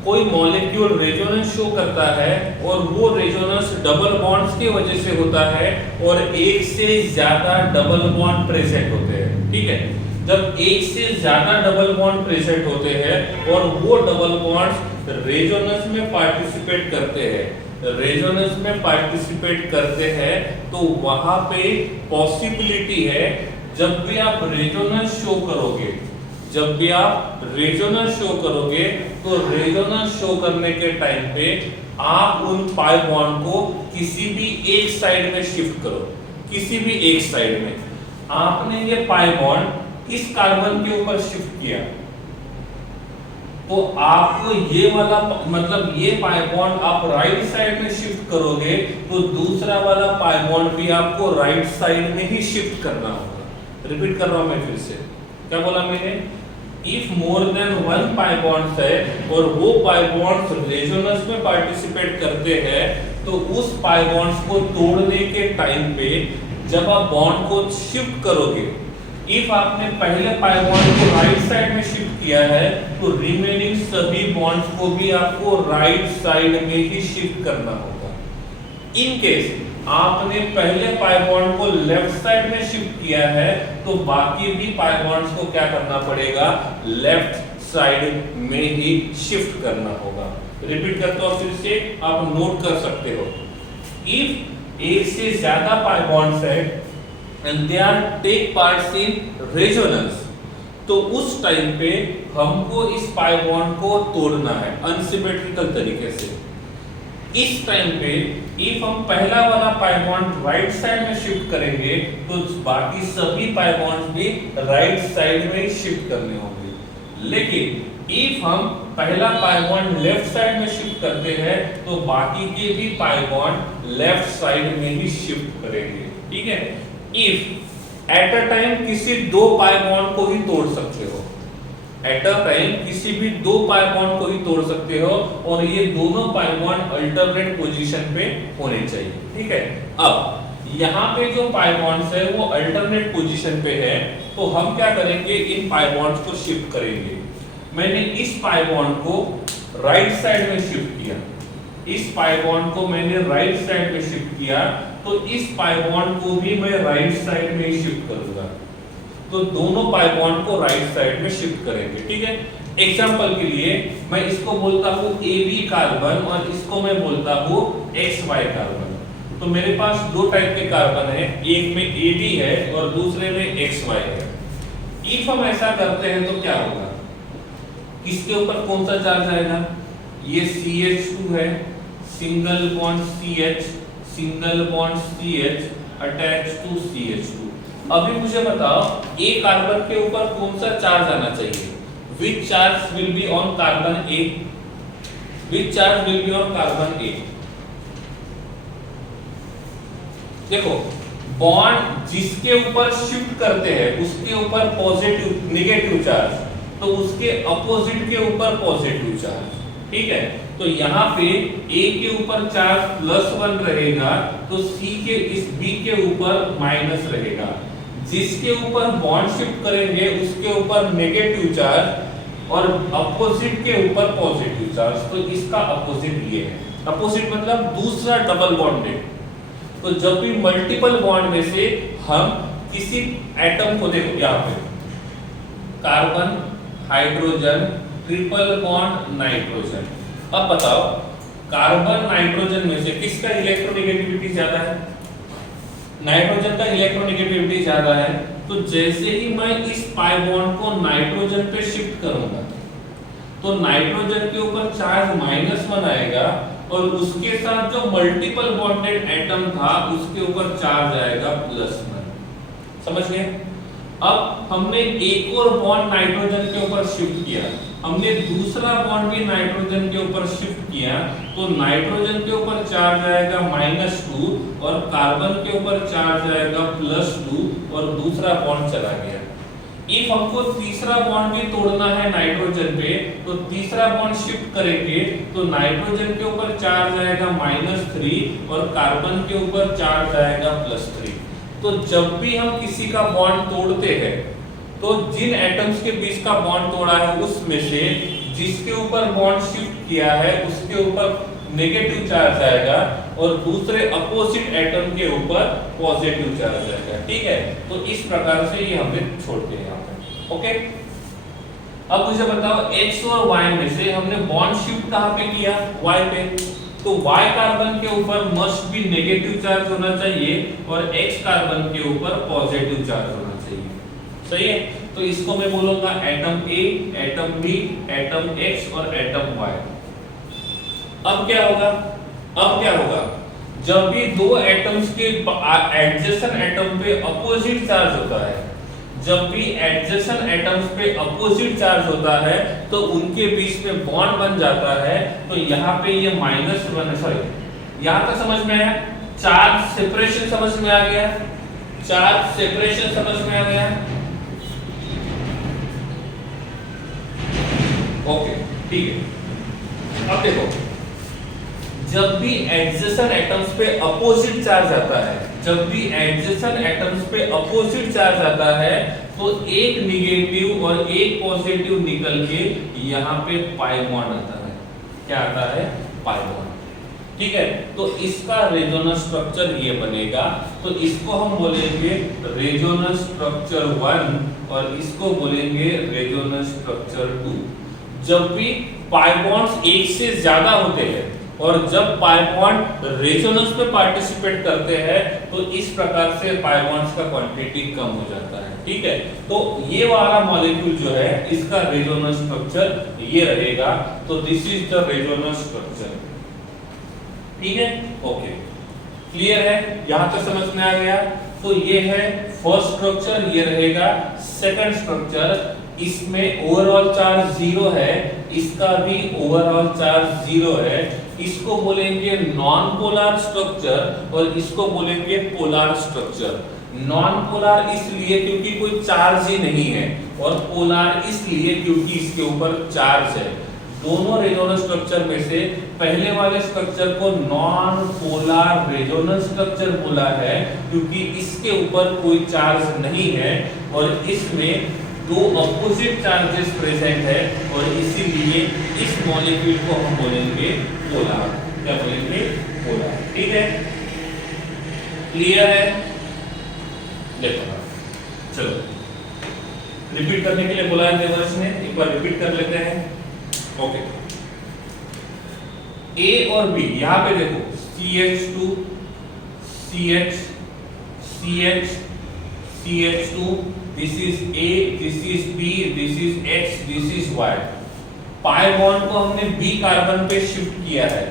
कोई मॉलिक्यूल रेजोनेंस शो करता है और वो रेजोनेंस डबल बॉन्ड्स की वजह से होता है और एक से ज्यादा डबल बॉन्ड प्रेजेंट होते हैं। ठीक है, जब एक से ज्यादा डबल बॉन्ड प्रेजेंट होते हैं और वो डबल बॉन्ड्स रेजोनेंस में पार्टिसिपेट करते हैं, रेजोनेंस में पार्टिसिपेट करते हैं, तो वहां पे पॉसिबिलिटी है जब भी आप रेजोनेंस शो करोगे, जब भी आप रेजोनेंस शो करोगे तो रेजोनेंस शो करने के टाइम पे आप उन पाई बॉन्ड को किसी भी एक साइड में शिफ्ट करो, किसी भी एक साइड में। आपने ये पाई बॉन्ड इस कार्बन के ऊपर शिफ्ट किया तो आपको ये वाला मतलब ये पाई बॉन्ड आप राइट साइड में शिफ्ट करोगे तो दूसरा वाला पाई बॉन्ड भी आपको राइट साइड में ही शिफ्ट करना होगा। रिपीट कर रहा हूं मैं फिर से, क्या बोला मैंने? If more than one pi bonds है और वो पाई बॉन्ड्स रेजोनेंस में पार्टिसिपेट करते हैं तो उस पाई बॉन्ड्स को तोड़ने के टाइम पे जब आप बॉन्ड को शिफ्ट करोगे, इफ आपने पहले पाई बॉन्ड को राइट साइड में शिफ्ट किया है तो रिमेनिंग सभी बॉन्ड्स को भी आपको राइट साइड में ही शिफ्ट करना होगा। इन केस आपने पहले पाई बॉन्ड को लेफ्ट साइड में शिफ्ट किया है तो बाकी भी पाई बॉन्ड्स को क्या करना पड़ेगा? लेफ्ट साइड में ही शिफ्ट करना होगा। रिपीट करता हूं फिर से, आप नोट कर सकते हो। इफ एक से ज्यादा पाई बॉन्ड्स है and they are take parts in resonance, तो उस टाइम पे हमको इस पाई बॉन्ड को तोड़ना है अनसिमेट्रिकल तरीके से। इस टाइम पे इफ हम पहला वाला पाई बॉन्ड राइट साइड में शिफ्ट करेंगे तो बाकी सभी पाई बॉन्ड्स भी राइट साइड में ही शिफ्ट करने होंगे। लेकिन इफ हम पहला पाई बॉन्ड लेफ्ट साइड में शिफ्ट करते हैं तो बाकी के भी पाई बॉन्ड लेफ्ट साइड में ही शिफ्ट करेंगे। ठीक है, इफ एट अ टाइम किसी 2 पाई बॉन्ड को ही तोड़ सकते हो, एट अ टाइम किसी भी 2 पाई बॉन्ड को ही तोड़ सकते हो और ये दोनों पाई बॉन्ड अल्टरनेट पोजीशन पे होने चाहिए। ठीक है, अब यहाँ पे जो पाई बॉन्ड्स है वो अल्टरनेट पोजीशन पे है तो हम क्या करेंगे? इन पाई बॉन्ड्स को शिफ्ट करेंगे। मैंने इस पाई बॉन्ड को राइट साइड में शिफ्ट किया, इस पाई बॉन्ड को मैंने राइट साइड में शिफ्ट किया तो इस पाई बॉन्ड को भी मैं राइट साइड में ही शिफ्ट करूंगा, तो दोनों पाई बॉन्ड को राइट साइड में शिफ्ट करेंगे। ठीक है, एग्जांपल के लिए मैं इसको बोलता हूं AB कार्बन और इसको मैं बोलता हूं XY कार्बन। तो मेरे पास 2 टाइप के कार्बन है, एक में AB है और दूसरे में XY है। इफ हम ऐसा करते हैं तो क्या होगा? किसके ऊपर कौन सा चार्ज आएगा? ये CH2 है, single bond CH, single bond CH attach to CH2। अभी मुझे बताओ A कार्बन के ऊपर कौन सा चार्ज आना चाहिए? Which charge will be on carbon A? Which charge will be on carbon A? देखो बॉन्ड जिसके ऊपर शिफ्ट करते हैं उसके ऊपर पॉजिटिव नेगेटिव चार्ज, तो उसके अपोजिट के ऊपर पॉजिटिव चार्ज, ठीक है। तो यहाँ पे A के ऊपर चार्ज +1 रहेगा, तो C के इस B के ऊपर माइनस रहेगा। जिसके ऊपर बॉन्ड शिफ्ट करेंगे उसके ऊपर नेगेटिव चार्ज और अपोजिट के ऊपर पॉजिटिव चार्ज, तो इसका अपोजिट ये है। अपोजिट मतलब दूसरा डबल बॉन्डेड। तो जब भी मल्टीपल बॉन्ड में से हम किसी एटम को, देखो यहाँ पे carbon, hydrogen, triple bond nitrogen. अब बताओ कार्बन नाइट्रोजन में से किसका इलेक्ट्रोनेगेटिविटी ज्यादा है? नाइट्रोजन का इलेक्ट्रोनेगेटिविटी ज्यादा है। तो जैसे ही मैं इस पाई बॉन्ड को नाइट्रोजन पे शिफ्ट करूंगा तो नाइट्रोजन के ऊपर चार्ज -1 आएगा और उसके साथ जो मल्टीपल बॉन्डेड एटम था उसके ऊपर चार्ज आएगा +1। समझ गए? अब हमने एक और बॉन्ड नाइट्रोजन के ऊपर शिफ्ट किया, हमने दूसरा बॉन्ड भी नाइट्रोजन के ऊपर शिफ्ट किया, तो नाइट्रोजन के ऊपर चार्ज आएगा -2 और कार्बन के ऊपर चार्ज आएगा +2 और दूसरा बॉन्ड चला गया। इफ हमको तीसरा बॉन्ड भी तोड़ना है नाइट्रोजन पे, तो तीसरा बॉन्ड शिफ्ट करेंगे तो नाइट्रोजन के ऊपर चार्ज आएगा -3 और कार्बन के ऊपर चार्ज आएगा +3। तो जब भी हम किसी का बॉन्ड तोड़ते हैं तो जिन एटम्स के बीच का बॉन्ड तोड़ा है उसमें से जिसके ऊपर बॉन्ड शिफ्ट किया है उसके ऊपर नेगेटिव चार्ज आएगा और दूसरे अपोजिट एटम के ऊपर पॉजिटिव चार्ज आएगा, ठीक है। तो इस प्रकार से ये हमें छोड़ते हैं यहाँ पे, ओके। अब मुझे बताओ X और Y में से हमने बॉन्ड शिफ्ट कहाँ पे किया? Y पे। तो Y कार्बन के ऊपर मस्ट भी नेगेटिव चार्ज होना चाहिए और X कार्बन के ऊपर पॉजिटिव चार्ज होना चाहिए, सही है। तो इसको मैं बोलूंगा atom A, atom B, atom X और एटम Y। अब क्या होगा? अब क्या होगा? जब भी दो एटम्स के एडजेसेंट एटम पे अपोजिट चार्ज होता है, जब भी एडजेसेंट एटम्स पे अपोजिट चार्ज होता है तो उनके बीच में बॉन्ड बन जाता है। तो यहाँ पे ये -1, सॉरी यहाँ तक समझ में आया? चार्ज सेपरेशन समझ में आ गया? चार्ज सेपरेशन समझ में आ गया? ओके, ठीक है। अब देखो जब भी एडजेसेंट एटम्स पे अपोजिट चार्ज आता है, जब भी एडजेसेंट एटम्स पे अपोजिट चार्ज आता है तो एक नेगेटिव और एक पॉजिटिव निकल के यहाँ पे पाई बॉन्ड आता है। क्या आता है? पाई बॉन्ड, ठीक है। तो इसका रेजोनेंस स्ट्रक्चर ये बनेगा। तो इसको हम बोलेंगे रेजोनेंस स्ट्रक्चर 1 और इसको बोलेंगे रेजोनेंस स्ट्रक्चर 2। जब भी पाई बॉन्ड्स एक से ज्यादा होते हैं और जब पाई बॉन्ड रेजोनेंस में पार्टिसिपेट करते हैं तो इस प्रकार से पाई बॉन्ड्स का क्वांटिटी कम हो जाता है, ठीक है। तो ये वाला मॉलिक्यूल जो है इसका रेजोनेंस स्ट्रक्चर ये रहेगा। तो this is the resonance structure, ठीक है, ओके, क्लियर है? यहां तक समझ में आ गया? तो ये है फर्स्ट स्ट्रक्चर, ये रहेगा सेकंड स्ट्रक्चर। इसमें ओवरऑल चार्ज 0 है, इसका भी ओवरऑल चार्ज 0 है। इसको बोलेंगे नॉन पोलर स्ट्रक्चर और इसको बोलेंगे पोलर स्ट्रक्चर। नॉन पोलर इसलिए क्योंकि कोई चार्ज ही नहीं है और पोलर इसलिए क्योंकि इसके ऊपर चार्ज है। दोनों रेजोनेंस स्ट्रक्चर में से पहले वाले स्ट्रक्चर को नॉन पोलर रेजोनेंस स्ट्रक्चर बोला है क्योंकि इसके ऊपर कोई चार्ज नहीं है और इसमें दो अपोजिट चार्जेस प्रेजेंट है और इसीलिए इस मॉलिक्यूल को हम बोलेंगे पोलर। क्या बोलेंगे? पोलर, ठीक है, क्लियर है? देखो चलो रिपीट करने के लिए बोला है देवर्स ने, एक बार रिपीट कर लेते हैं, ओके। A और B, यहां पे देखो CH2 CH CH CH2, this is A, this is B, this is X, this is Y। Pi bond को हमने बी कार्बन पे शिफ्ट किया है,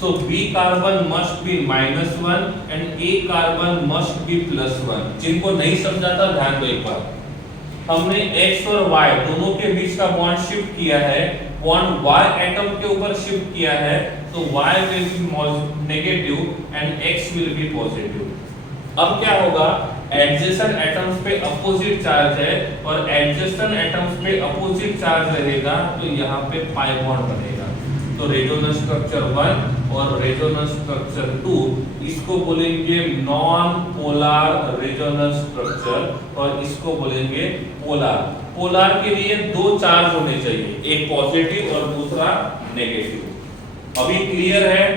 so B carbon must be -1 and A carbon must be +1। जिनको नहीं समझा था ध्यान दो एक बार, हमने x और y दोनों के बीच का बॉन्ड शिफ्ट किया है, बॉन्ड y एटम के ऊपर शिफ्ट किया है, तो y will be negative and x will be positive. अब क्या होगा, एडजेसेंट एटम्स पे अपोजिट चार्ज है और एडजेसेंट एटम्स पे अपोजिट चार्ज रहेगा, तो यहाँ पे पाई बॉन्ड बनेगा। तो रेजोनेंस स्ट्रक्चर 1 और रेजोनेंस स्ट्रक्चर 2, इसको बोलेंगे नॉन पोलर रेजोनेंस स्ट्रक्चर और इसको बोलेंगे पोलर। पोलर के लिए दो चार्ज होने चाहिए, एक पॉजिटिव और दूसरा नेगेटिव। अभी क्लियर है?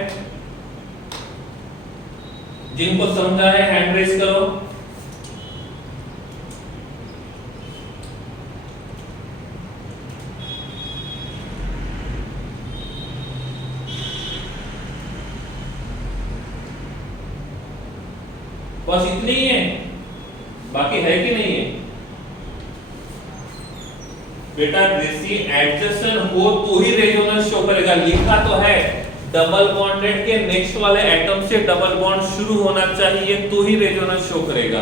जिनको समझा है हैंड रेज करो। बस इतनी ही है, बाकी है कि नहीं है? बेटा रेसी एडजेसेंट हो तो ही रेजोनेंस शो करेगा। लिखा तो है डबल बॉन्डेड के नेक्स्ट वाले एटम से डबल बॉन्ड शुरू होना चाहिए तो ही रेजोनेंस शो करेगा।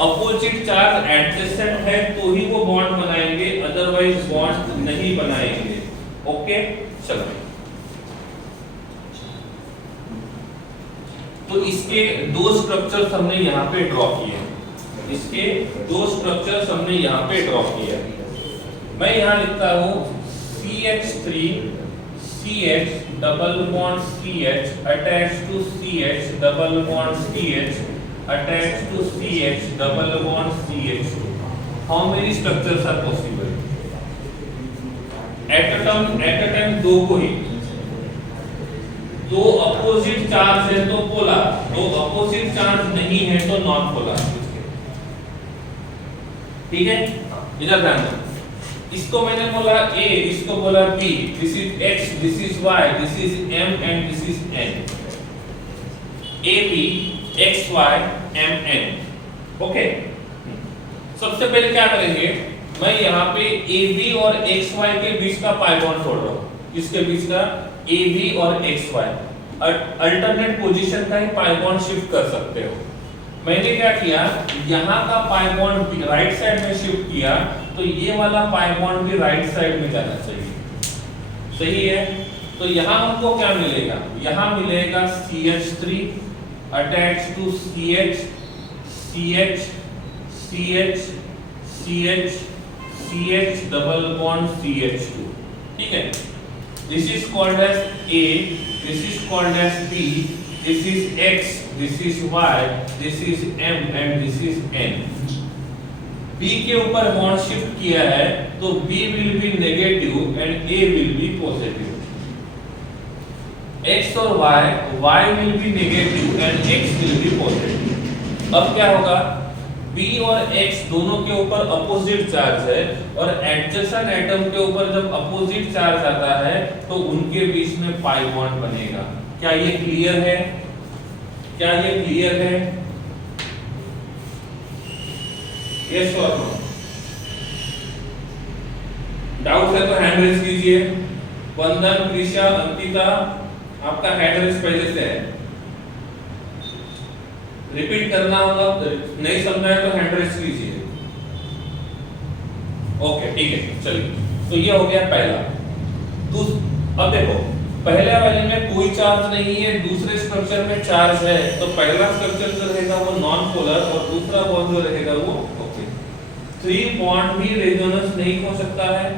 अपोजिट चार्ज एडजेसेंट है तो ही वो बॉन्ड बनाएंगे, अदरवाइज बॉन्ड नहीं बनाएंगे। ओके, चलो। तो इसके दो स्ट्रक्चर्स हमने यहाँ पे ड्रॉ किए, इसके दो स्ट्रक्चर्स हमने यहाँ पे ड्रॉ किए। मैं यहाँ लिखता हूँ CH3 CH double bond CH attached to CH double bond CH attached to CH double bond CH2। How many structures are possible? At a time दो को ही, दो अपोजिट चार्ज है तो पोलर, दो अपोजिट चार्ज नहीं है तो नॉन पोलर। ठीक है, इधर ध्यान दो। इसको मैंने बोला A, इसको बोला B, this is X, this is Y, this is M and this is N। A B X Y M N। Okay, सबसे पहले क्या करेंगे, मैं यहाँ पे AB और XY के बीच का पाई बॉन्ड छोड़ रहा हूँ। इसके बीच का AB और XY अल्टरनेट पोजीशन का ही पाई बॉन्ड शिफ्ट कर सकते हो। मैंने क्या किया, यहाँ का पाई बॉन्ड राइट साइड में शिफ्ट किया, तो ये वाला पाई बॉन्ड भी राइट साइड में जाना चाहिए। सही है? तो यहाँ हमको क्या मिलेगा, यहाँ मिलेगा CH3 attached to CH CH CH CH CH double bond CH2। ठीक है, this is called as A, this is called as B, this is X, this is Y, this is M and this is N। B के ऊपर बॉन्ड शिफ्ट किया है तो B will be negative and A will be positive। X और Y will be negative and X will be positive। अब क्या होगा, B और X दोनों के ऊपर अपोजिट चार्ज है और एडजेसेंट एटम के ऊपर जब अपोजिट चार्ज आता है तो उनके बीच में पाई बॉन्ड बनेगा। क्या ये क्लियर है? क्या ये क्लियर है? यस और नो? डाउट है तो हैंड रेज कीजिए। वंदन, प्रिशा, अंकिता, आपका हैंड रेज पहले से है, रिपीट करना होगा, नहीं समझा है तो हैंड रेज कीजिए। ओके, ठीक है, चलिए। तो ये हो गया पहला। अब देखो, पहले वाले में कोई चार्ज नहीं है, दूसरे स्ट्रक्चर में चार्ज है, तो पहला स्ट्रक्चर जो रहेगा वो नॉन पोलर और दूसरा बॉन्ड जो रहेगा वो ओके। 3 बॉन्ड भी रेजोनेंस नहीं हो सकता है,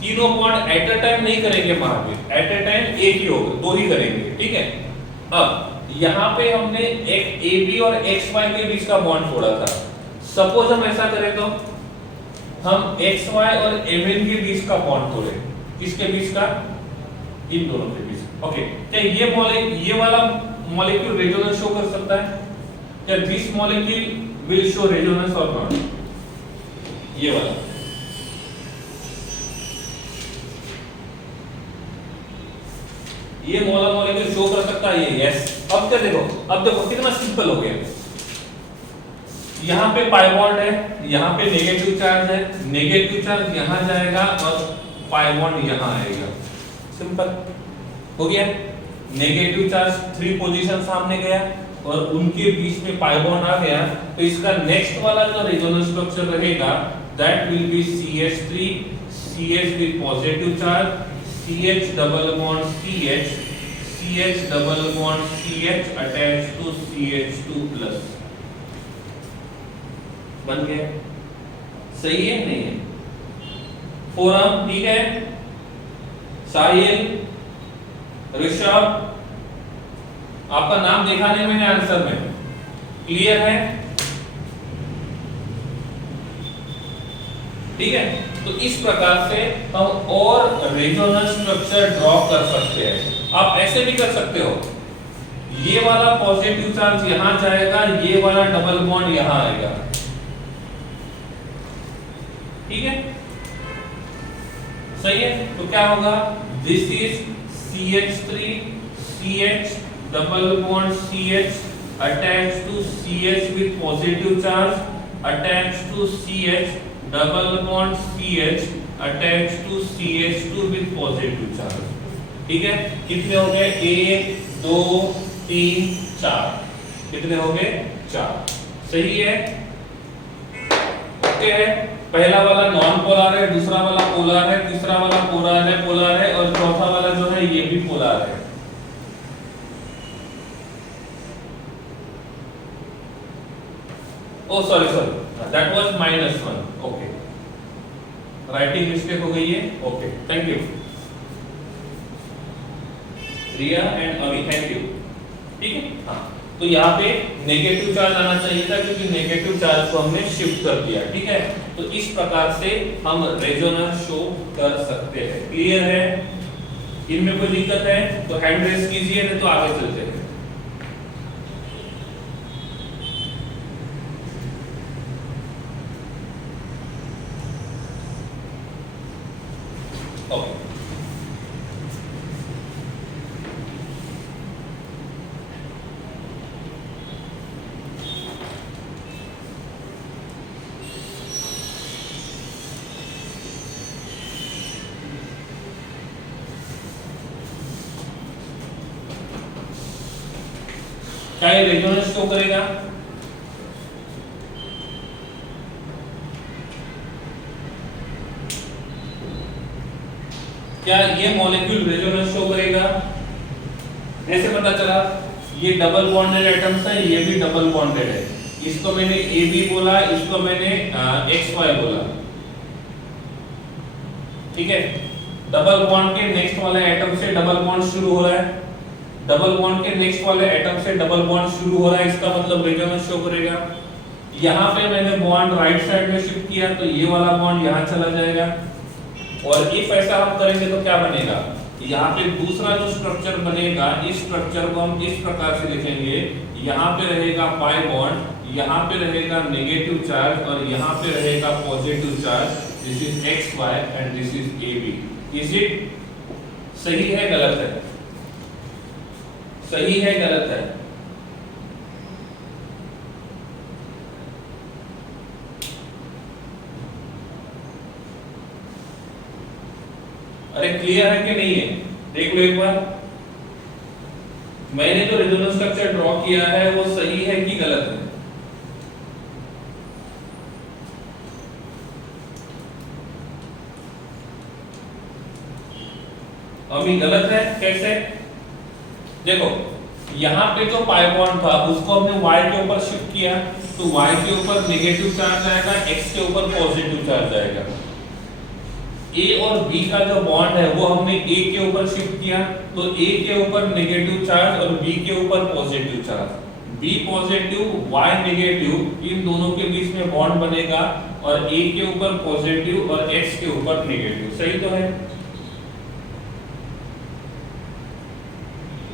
तीनों बॉन्ड एट अ टाइम नहीं करेंगे महावीर, एट अ टाइम एक ही होगा, दो ही करेंगे। ठीक है, अब यहाँ पे हमने एक AB और XY के बीच का बॉन्ड छोड़ा था। सपोज हम ऐसा करें तो हम XY और MN के बीच का बॉन्ड तोड़े, किसके बीच का? इन दोनों के बीच। ओके, क्या ये वाला मॉलिक्यूल रेजोनेंस शो कर सकता है? क्या this molecule will show resonance और नॉट? ये वाला ये मॉलिक्यूल शो कर सकता है ये? यस। अब क्या देखो, अब देखो कितना सिंपल हो गया। यहाँ पे पाई बॉन्ड है, यहाँ पे नेगेटिव चार्ज है, नेगेटिव चार्ज यहाँ जाएगा और पाई बॉन्ड यहां आएगा। सिंपल हो गया। नेगेटिव चार्ज 3 पोजीशन सामने गया और उनके बीच में पाई बॉन्ड आ गया, तो इसका नेक्स्ट वाला जो रेजोनेंस स्ट्रक्चर रहेगा that will be CH3, CH with positive charge, CH double bond CH, CH double bond CH attach to CH2 plus. बन गया। सही है नहीं है? फोरम ठीक है। साहिल, ऋषभ, आपका नाम देखा नहीं मैंने आंसर में, क्लियर है? ठीक है। तो इस प्रकार से हम और रेजोनेंस स्ट्रक्चर ड्रॉ कर सकते हैं। आप ऐसे भी कर सकते हो, ये वाला पॉजिटिव चार्ज यहां जाएगा, ये वाला डबल बॉन्ड यहां आएगा। ठीक है, सही है। तो क्या होगा, this is CH3, CH double bond CH attached to CH with positive charge attached to CH double bond CH attached to CH2 with positive charge। ठीक है, कितने हो गए? 1 2 3 4। कितने हो गए? 4। सही है, ओके है। पहला वाला नॉन पोलर है, दूसरा वाला पोलर है, तीसरा वाला पोलर है और चौथा वाला जो है ये भी पोलर है। Oh sorry that was -1। Okay, writing mistake हो गई है। Okay, thank you Riya and Abhi, thank you. ठीक है, हाँ। तो यहाँ पे नेगेटिव चार्ज आना चाहिए था क्योंकि नेगेटिव चार्ज को हमने शिफ्ट कर दिया। ठीक है, तो इस प्रकार से हम रेजोनेंस शो कर सकते हैं। क्लियर है? इनमें कोई दिक्कत है तो हैंड रेस कीजिए, नहीं तो आगे चलते हैं। ओके, क्या ये रेजोनेंस शो करेगा? क्या ये मॉलिक्यूल रेजोनेंस शो करेगा? ऐसे पता चला ये डबल बॉन्डेड एटम्स है, ये भी डबल बॉन्डेड है। इसको मैंने AB बोला, इसको मैंने XY बोला। ठीक है, डबल बॉन्ड के नेक्स्ट वाले एटम से डबल बॉन्ड शुरू हो रहा है, डबल बॉन्ड के नेक्स्ट वाले एटम से डबल बॉन्ड शुरू हो रहा है, इसका मतलब रेजोनेंस शो करेगा। यहाँ पे मैंने बॉन्ड राइट साइड में शिफ्ट किया तो ये वाला बॉन्ड यहाँ चला जाएगा। और इफ ऐसा हम करेंगे तो क्या बनेगा? यहाँ पे दूसरा जो स्ट्रक्चर बनेगा, इस स्ट्रक्चर को हम इस प्रकार से लिखेंगे, यहाँ पे रहेगा पाई बॉन्ड, यहाँ पे रहेगा नेगेटिव चार्ज और यहाँ पे रहेगा positive charge. This is XY and this is AB। Is it सही है गलत है? सही है गलत है? अरे क्लियर है कि नहीं है? देख लो एक बार, मैंने जो रेजोनेंस स्ट्रक्चर ड्रॉ किया है वो सही है कि गलत है? अभी गलत है। कैसे? देखो, यहाँ पे जो पाई बॉन्ड था उसको हमने Y के ऊपर शिफ्ट किया तो Y के ऊपर नेगेटिव चार्ज आएगा, X के ऊपर पॉजिटिव चार्ज आएगा। A और B का जो बॉन्ड है वो हमने A के ऊपर शिफ्ट किया तो A के ऊपर नेगेटिव चार्ज और B के ऊपर positive charge. B positive Y negative, इन दोनों के बीच में बॉन्ड बनेगा और A के ऊपर पॉजिटिव और X के ऊपर नेगेटिव। सही तो है?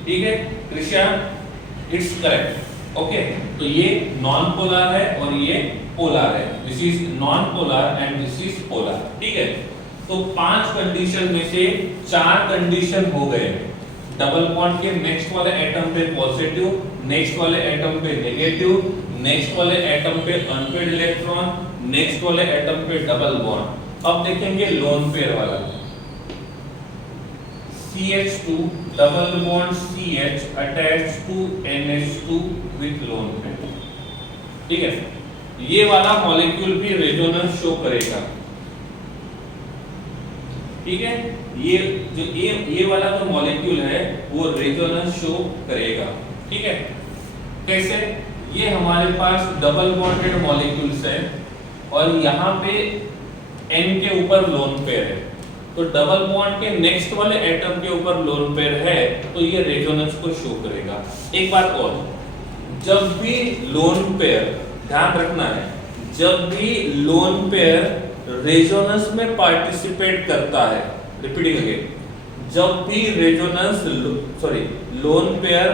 ठीक है कृष्णा, इट्स करेक्ट। ओके, तो ये नॉन पोलर है और ये पोलर है। This is non polar and this is polar. ठीक है, तो 5 कंडीशन में से 4 कंडीशन हो गए। डबल बॉन्ड के नेक्स्ट वाले एटम पे पॉजिटिव, नेक्स्ट वाले एटम पे नेगेटिव, नेक्स्ट वाले एटम पे अनपेयर्ड इलेक्ट्रॉन, नेक्स्ट वाले एटम पे डबल बॉन्ड। अब देखेंगे लोन पेयर वाला। CH2 double bond CH attach to NH2 with lone pair. ठीक है, ये वाला मॉलिक्यूल भी रेजोनेंस शो करेगा। ठीक है, ये जो ये वाला जो मॉलिक्यूल है वो रेजोनेंस शो करेगा। ठीक है, कैसे? ये हमारे पास डबल बॉन्डेड मॉलिक्यूल्स है और यहाँ पे N के ऊपर लोन पेयर है, तो डबल बॉन्ड के नेक्स्ट वाले एटम के ऊपर लोन पेयर है तो ये रेजोनेंस को शो करेगा। एक बात और, जब भी लोन पेयर, ध्यान रखना है, जब भी लोन पेयर रेजोनेंस में पार्टिसिपेट करता है, रिपीटिंग अगेन, जब भी लोन पेयर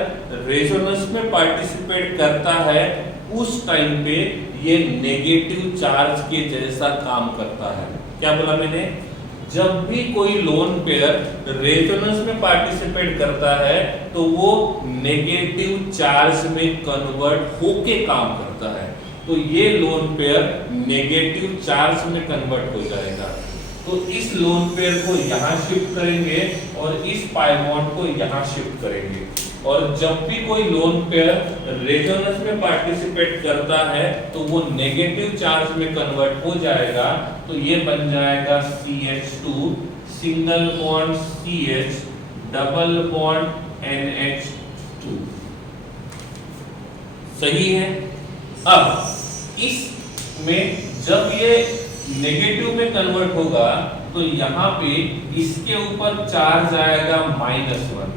रेजोनेंस में पार्टिसिपेट करता है उस टाइम पे ये नेगेटिव चार्ज के जैसा काम करता है। क्या बोला मैंने? जब भी कोई लोन पेयर रेजोनेंस में पार्टिसिपेट करता है तो वो नेगेटिव चार्ज में कन्वर्ट होके काम करता है, तो ये लोन पेयर नेगेटिव चार्ज में कन्वर्ट हो जाएगा। तो इस लोन पेयर को यहाँ शिफ्ट करेंगे और इस पाई बॉन्ड को यहाँ शिफ्ट करेंगे, और जब भी कोई लोन पेयर रेजोनेंस में पार्टिसिपेट करता है तो वो नेगेटिव चार्ज में कन्वर्ट हो जाएगा, तो ये बन जाएगा CH2 single bond CH double bond NH2। सही है? अब इसमें जब ये नेगेटिव में कन्वर्ट होगा तो यहाँ पे इसके ऊपर चार्ज आएगा -1।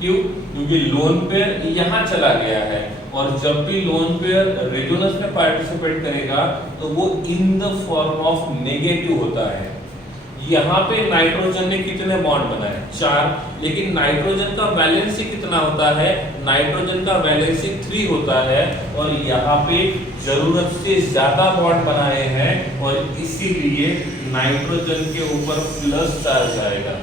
क्यों? क्योंकि लोन पेयर यहाँ चला गया है, और जब भी लोन पेयर रेजोनेंस में पार्टिसिपेट करेगा तो वो in the form of negative होता है। यहाँ पे नाइट्रोजन ने कितने बॉन्ड बनाए? 4, लेकिन नाइट्रोजन का वैलेंसी कितना होता है? नाइट्रोजन का वैलेंसी 3 होता है, और यहाँ पे जरूरत से ज्यादा बॉन्ड बनाए हैं और इसीलिए नाइट्रोजन के ऊपर प्लस चार्ज आएगा।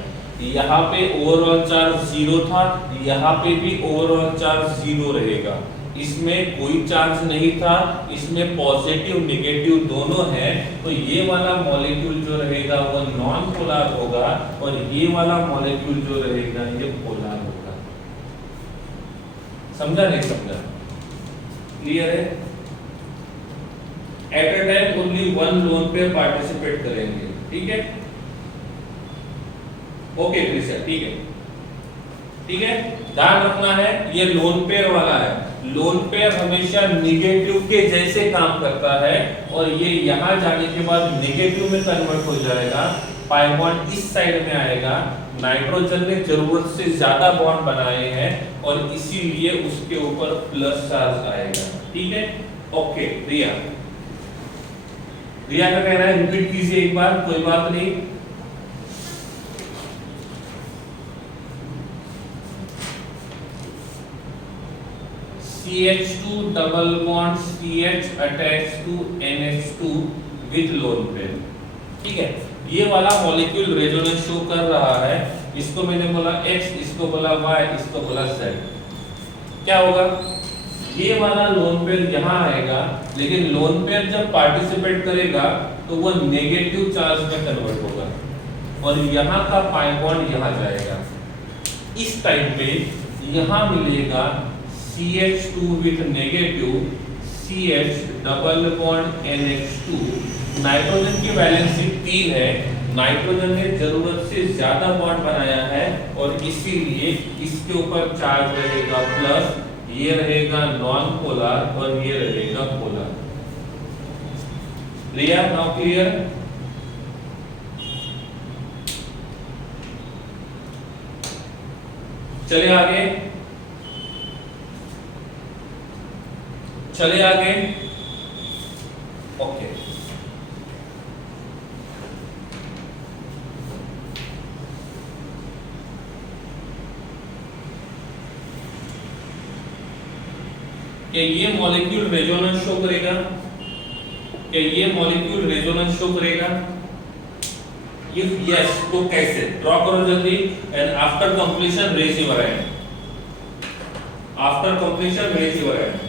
यहाँ पे ओवरऑल चार्ज 0 था, यहाँ पे भी ओवरऑल चार्ज 0 रहेगा। इसमें कोई चार्ज नहीं था, इसमें पॉजिटिव नेगेटिव दोनों है, तो ये वाला मॉलिक्यूल जो रहेगा वो नॉन पोलर होगा और ये वाला मॉलिक्यूल जो रहेगा ये पोलर होगा। समझा नहीं समझा? क्लियर है? Eight a time only one lone pair participate करेंगे। ठीक है, ओके क्रिस्टल, ठीक है, ठीक है, ध्यान रखना है ये लोन पेयर वाला है। लोन पेयर हमेशा नेगेटिव के जैसे काम करता है, और ये यहां जाने के बाद नेगेटिव में कन्वर्ट हो जाएगा, पाई बॉन्ड इस साइड में आएगा। नाइट्रोजन ने जरूरत से ज्यादा बॉन्ड बनाए हैं और इसीलिए उसके ऊपर प्लस चार्ज आएगा। ठीक है, ओके। रिया का कहना है, रिपीट कीजिए एक बार, कोई बात नहीं। CH2 double bond CH attach to NH2 with lone pair. ठीक है, ये वाला मॉलिक्यूल रेजोनेंस शो कर रहा है। इसको मैंने बोला X, इसको बोला Y, इसको बोला Z। क्या होगा? ये वाला लोन पेयर यहाँ आएगा, लेकिन लोन पेयर जब पार्टिसिपेट करेगा तो वो नेगेटिव चार्ज में कन्वर्ट होगा, और यहाँ का पाई बॉन्ड यहाँ जाएगा। इस टाइम पे यहाँ मिलेगा CH2 with negative CH double bond NH2। Nitrogen की वैलेंसी 3 है, नाइट्रोजन ने जरूरत से ज्यादा बॉन्ड बनाया है और इसीलिए इसके ऊपर चार्ज रहेगा प्लस, ये रहेगा नॉन पोलर और ये रहेगा पोलर। रिया, नाउ क्लियर? चले आगे, चले आगे। ओके, क्या ये मॉलिक्यूल रेजोनेंस शो करेगा? क्या ये मॉलिक्यूल रेजोनेंस शो करेगा? इफ यस, तो कैसे? ड्रॉ करो जल्दी, and after completion raise your hand. After completion raise your hand.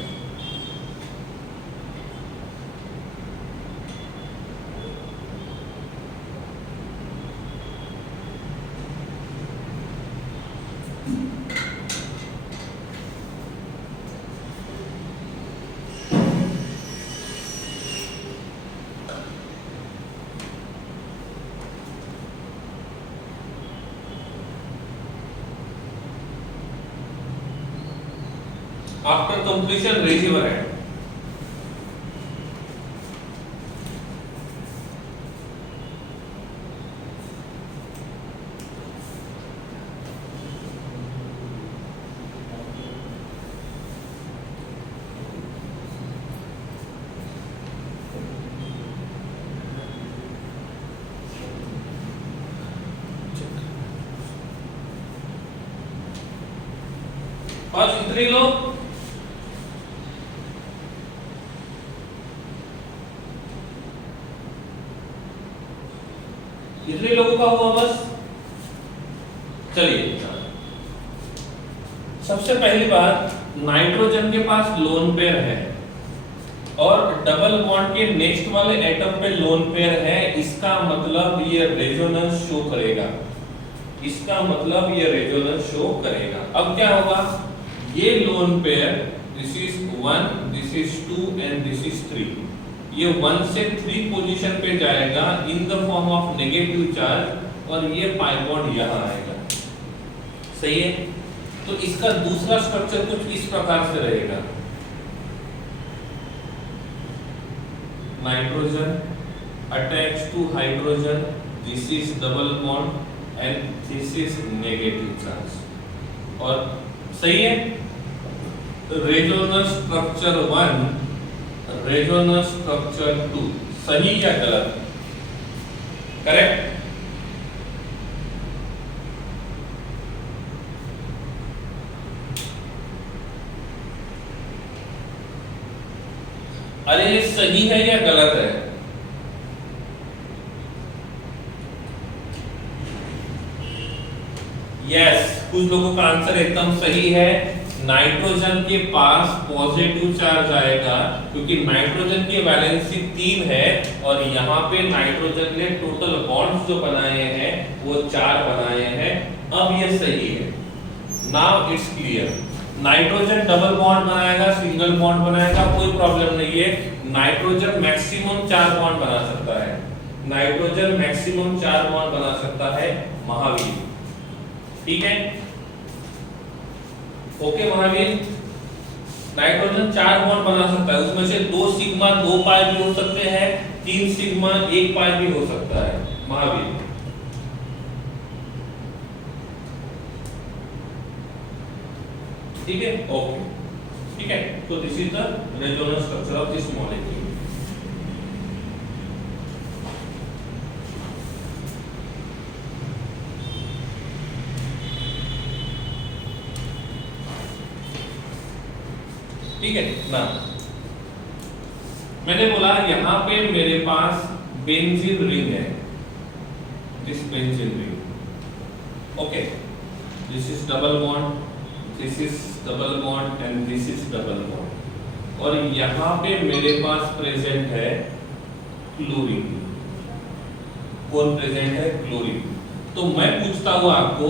After completion raise your hand. और इतने लोग इतने लोगों का हुआ बस। चलिए सबसे पहली बात, नाइट्रोजन के पास लोन पेयर है और डबल बॉन्ड के नेक्स्ट वाले एटम पे लोन पेयर है, इसका मतलब ये रेजोनेंस शो करेगा। इसका मतलब ये रेजोनेंस शो करेगा। अब क्या होगा, ये lone pair this is 1, this is 2 and this is 3, ये 1 से 3 पोजीशन पे जाएगा in the form of negative charge और ये पाई बॉन्ड यहां आएगा। सही है। तो इसका दूसरा स्ट्रक्चर कुछ इस प्रकार से रहेगा, nitrogen attach to hydrogen, this is double bond and this is negative charge. और सही है, रेजोनेंस स्ट्रक्चर 1, रेजोनेंस स्ट्रक्चर 2, सही या गलत? करेक्ट। अरे ये सही है या गलत है? यस, कुछ लोगों का आंसर एकदम सही है। नाइट्रोजन के पास पॉजिटिव चार्ज आएगा क्योंकि नाइट्रोजन की वैलेंसी 3 है और यहाँ पे नाइट्रोजन ने टोटल बॉन्ड्स जो बनाए हैं वो 4 बनाए हैं। अब ये सही है। Now it's clear. Nitrogen double bond बनाएगा, सिंगल बॉन्ड बनाएगा, कोई प्रॉब्लम नहीं है। नाइट्रोजन मैक्सिमम 4 बॉन्ड बना सकता है। नाइट्रोजन मैक्सिमम 4 बॉन्ड बना सकता है महावीर। ठीक है, ओके महावीर। नाइट्रोजन 4 बॉन्ड बना सकता है, उसमें से 2 सिग्मा 2 पाई भी हो सकते हैं, 3 सिग्मा 1 पाई भी हो सकता है महावीर। ठीक है, ओके, ठीक है। तो this is the resonance structure of this molecule. ठीक है ना, मैंने बोला यहां पे मेरे पास बेंजीन रिंग है, this benzene ring. Okay, this is double bond, this is double bond and this is double bond और यहां पे मेरे पास प्रेजेंट है क्लोरीन। कौन प्रेजेंट है? क्लोरीन। तो मैं पूछता हूं आपको,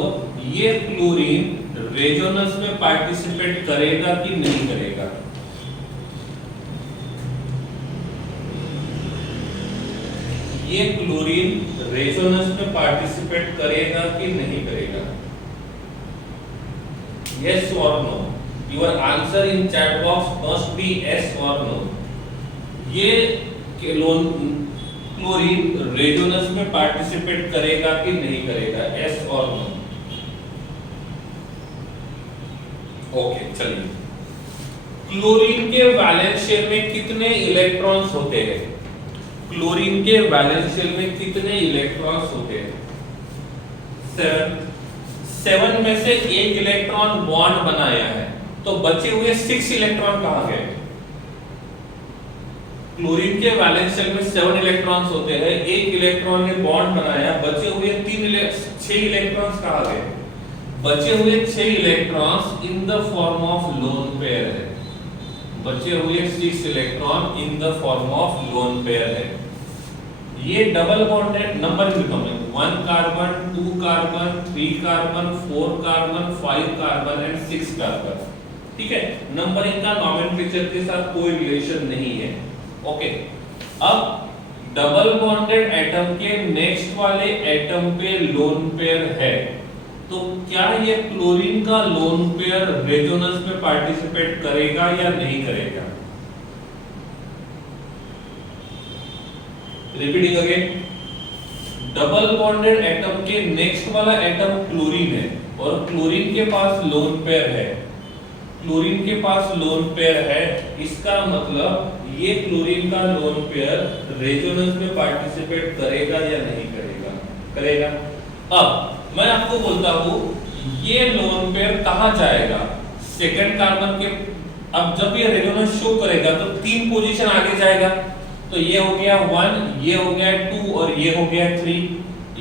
ये क्लोरीन रेजोनेंस में पार्टिसिपेट करेगा कि नहीं करेगा? ये क्लोरीन रेजोनेंस में पार्टिसिपेट करेगा कि नहीं करेगा? यस और no? Your answer in chat box must be yes और नो। ये क्लोरीन रेजोनेंस में पार्टिसिपेट करेगा कि नहीं करेगा? यस और नो? ओके, चलिए। क्लोरीन के वैलेंस शेल में कितने इलेक्ट्रॉन्स होते हैं? क्लोरीन के वैलेंस शेल में कितने इलेक्ट्रॉन्स होते हैं? 7 में से 1 इलेक्ट्रॉन बॉन्ड बनाया है, तो बचे हुए 6 इलेक्ट्रॉन कहां गए? क्लोरीन के वैलेंस शेल में 7 इलेक्ट्रॉन्स होते हैं, 1 इलेक्ट्रॉन ने बॉन्ड बनाया, बचे हुए 6 इलेक्ट्रॉन्स कहां गए? बचे हुए 6 electrons in the form of lone pair है। बचे हुए 6 electron in the form of lone pair है। ये डबल बॉन्ड है, number becoming 1 carbon, 2 carbon, 3 carbon, 4 carbon, 5 carbon and 6 carbon. ठीक है, नंबरिंग का नोमेनक्लेचर के साथ कोई रिलेशन नहीं है। ओके, अब डबल बॉन्डेड एटम के नेक्स्ट वाले एटम पे लोन पेयर है, तो क्या ये क्लोरीन का लोन पेयर रेजोनेंस में पार्टिसिपेट करेगा या नहीं करेगा? Repeating again, double bonded atom के नेक्स्ट वाला एटम क्लोरीन है और क्लोरीन के पास लोन पेयर है, क्लोरीन के पास लोन पेयर है, इसका मतलब ये क्लोरीन का लोन पेयर रेजोनेंस में पार्टिसिपेट करेगा या नहीं करेगा? करेगा। अब मैं आपको बोलता हूं ये लोन पेयर कहां जाएगा? सेकंड कार्बन के, अब जब ये रेजोनेंस शो करेगा तो 3 पोजीशन आगे जाएगा, तो ये हो गया 1, ये हो गया 2 और ये हो गया 3,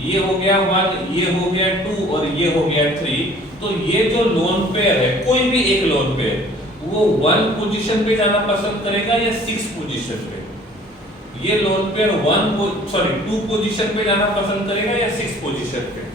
ये हो गया 1, ये हो गया 2 और ये हो गया 3। तो ये जो लोन पेयर है, कोई भी एक लोन पेयर, वो 1 पोजीशन पे जाना पसंद करेगा या 6 पोजीशन पे? ये लोन पेयर 2 पोजीशन पे जाना पसंद करेगा या 6 पोजीशन पे?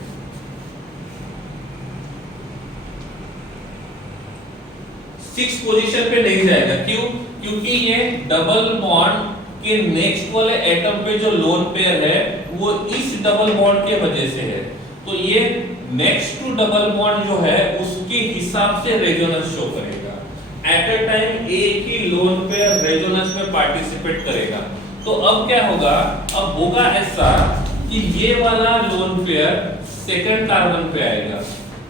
6 पोजीशन पे नहीं जाएगा। क्यों? क्योंकि ये डबल बॉन्ड के नेक्स्ट वाले एटम पे जो लोन पेयर है वो इस डबल बॉन्ड के वजह से है, तो ये नेक्स्ट टू डबल बॉन्ड जो है उसके हिसाब से रेजोनेंस शो करेगा। एट अ टाइम एक ही लोन पेयर रेजोनेंस में पार्टिसिपेट करेगा। तो अब क्या होगा? अब होगा ऐसा कि ये वाला लोन पेयर सेकंड कार्बन पे आएगा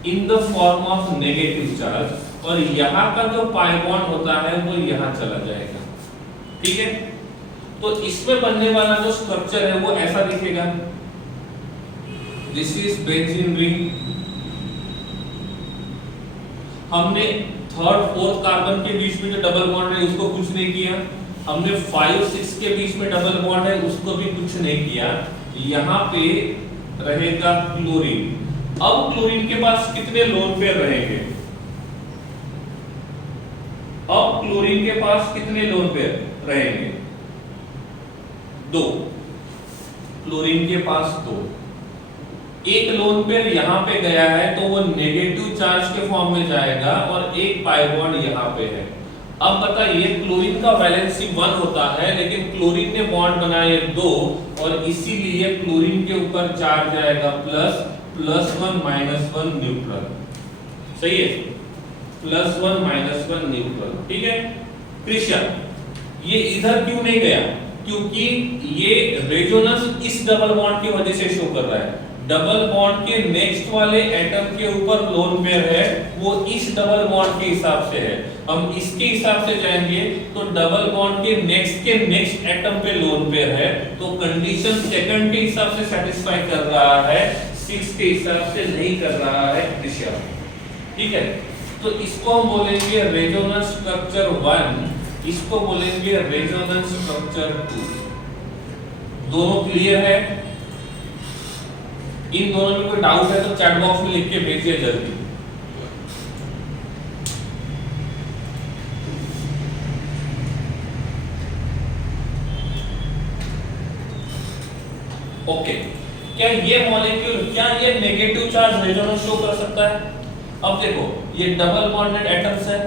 in the form of negative charge, और यहाँ का जो पाई बॉन्ड होता है वो यहाँ चला जाएगा। ठीक है, तो इसमें बनने वाला जो स्ट्रक्चर है वो ऐसा दिखेगा। This is benzene ring. हमने थर्ड फोर्थ कार्बन के बीच में जो डबल बॉन्ड है उसको कुछ नहीं किया, हमने 5 6 के बीच में डबल बॉन्ड है उसको भी कुछ नहीं किया। यहाँ पे रहेगा क्लोरीन। अब क्लोरीन के पास कितने लोन पेयर रहेंगे? अब क्लोरीन के पास कितने लोन पेयर रहेंगे? 2। क्लोरीन के पास 2। एक लोन पेयर यहाँ पे गया है तो वो नेगेटिव चार्ज के फॉर्म में जाएगा और एक पाई बॉन्ड यहाँ पे है। अब बताइए, क्लोरीन का वैलेंसी 1 होता है लेकिन क्लोरीन ने बॉन्ड बनाए 2 और इसीलिए क्लोरीन के ऊपर चार्ज आएगा प्लस, +1 -1 न्यूट्रल। सही है, +1 -1 न्यूट्रल। ठीक है कृष्णा, ये इधर क्यों नहीं गया? क्योंकि ये रेजोनेंस इस डबल बॉन्ड की वजह से शो कर रहा है। डबल बॉन्ड के नेक्स्ट वाले एटम के ऊपर लोन पेयर है, वो इस डबल बॉन्ड के हिसाब से है। हम इसके हिसाब से जाएंगे तो डबल बॉन्ड के नेक्स्ट एटम पे लोन पेयर है, तो कंडीशन सेकंड के हिसाब से सेटिस्फाई कर रहा है, 6 के हिसाब से नहीं कर रहा है कृष्णा। ठीक है, तो इसको हम बोलेंगे रेजोनेंस स्ट्रक्चर 1, इसको बोलेंगे रेजोनेंस स्ट्रक्चर 2। दोनों क्लियर है? इन दोनों में कोई डाउट है तो चैट बॉक्स में लिख के भेजिए जल्दी। ओके, क्या ये मॉलिक्यूल, क्या ये नेगेटिव चार्ज रेजोनेंस शो कर सकता है? अब देखो, ये डबल बॉन्डेड एटम्स है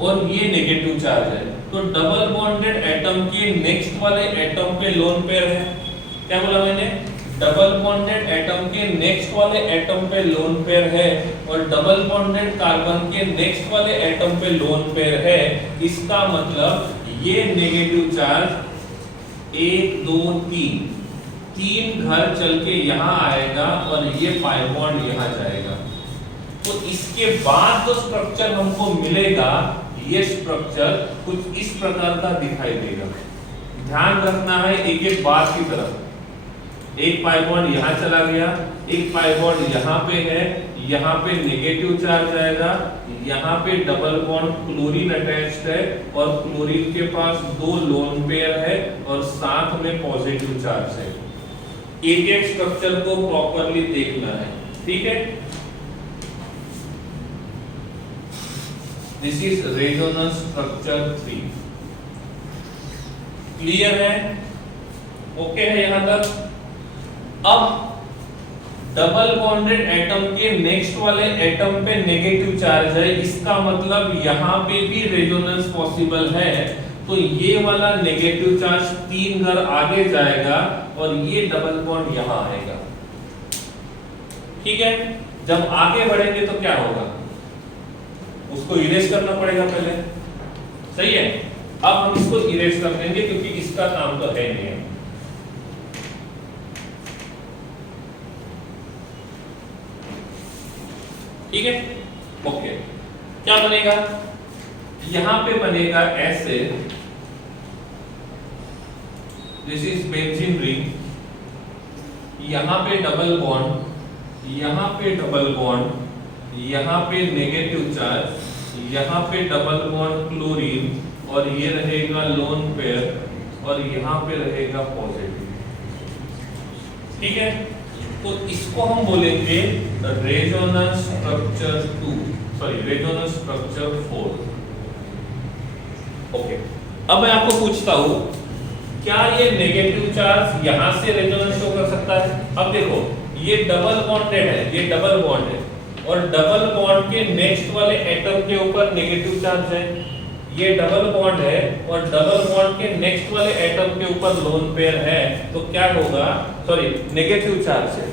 और ये नेगेटिव चार्ज है, तो डबल बॉन्डेड एटम के नेक्स्ट वाले एटम पे लोन पेयर है। क्या बोला मैंने? डबल बॉन्डेड एटम के नेक्स्ट वाले एटम पे लोन पेयर है और डबल बॉन्डेड कार्बन के नेक्स्ट वाले एटम पे लोन पेयर है। इसका मतलब ये नेगेटिव चार्ज 1 2 3 घर चल के यहाँ आएगा और ये पाई बॉन्ड यहाँ जाएगा। तो इसके बाद जो स्ट्रक्चर हमको मिलेगा, ये स्ट्रक्चर कुछ इस प्रकार का दिखाई देगा। ध्यान रखना है एक एक बात की तरफ। एक पाई बॉन्ड यहाँ चला गया, एक पाई बॉन्ड यहाँ पे है, यहाँ पे नेगेटिव चार्ज आएगा, यहाँ पे डबल बॉन्ड क्लोरीन अटैच्ड है और क्लोरीन के पास 2 लोन पेयर है और साथ में पॉजिटिव चार्ज है। एक एक स्ट्रक्चर को प्रॉपर्ली देखना है। ठीक है, this is resonance structure 3। Clear है? ओके है यहां तक? अब डबल बॉन्डेड एटम के नेक्स्ट वाले एटम पे नेगेटिव चार्ज है, इसका मतलब यहाँ पे भी रेजोनेंस पॉसिबल है। तो ये वाला नेगेटिव चार्ज 3 घर आगे जाएगा और ये डबल बॉन्ड यहाँ आएगा। ठीक है, जब आगे बढ़ेंगे तो क्या होगा, उसको इरेज करना पड़ेगा पहले, सही है। अब हम इसको इरेज कर देंगे क्योंकि इसका काम तो है नहीं है। ठीक है, ओके। क्या बनेगा, यहां पे बनेगा ऐसे, दिस इज बेंजीन रिंग, यहां पे डबल बॉन्ड, यहां पे डबल बॉन्ड, यहां पे नेगेटिव चार्ज, यहां पे डबल बॉन्ड क्लोरीन, और ये रहेगा लोन पेयर, और यहां पे रहेगा पॉजिटिव। ठीक है, तो इसको हम बोलेंगे resonance structure 2, sorry resonance structure 4। Okay, अब मैं आपको पूछता हूं, क्या ये नेगेटिव चार्ज यहां से रेजोनेंस शो कर सकता है? अब देखो, ये डबल बॉन्डेड है, ये डबल बॉन्ड है, और डबल बॉन्ड के नेक्स्ट वाले एटम के ऊपर नेगेटिव चार्ज है। ये डबल बॉन्ड है और डबल बॉन्ड के नेक्स्ट वाले एटम के ऊपर लोन पेयर है, तो क्या होगा, सॉरी नेगेटिव चार्ज है।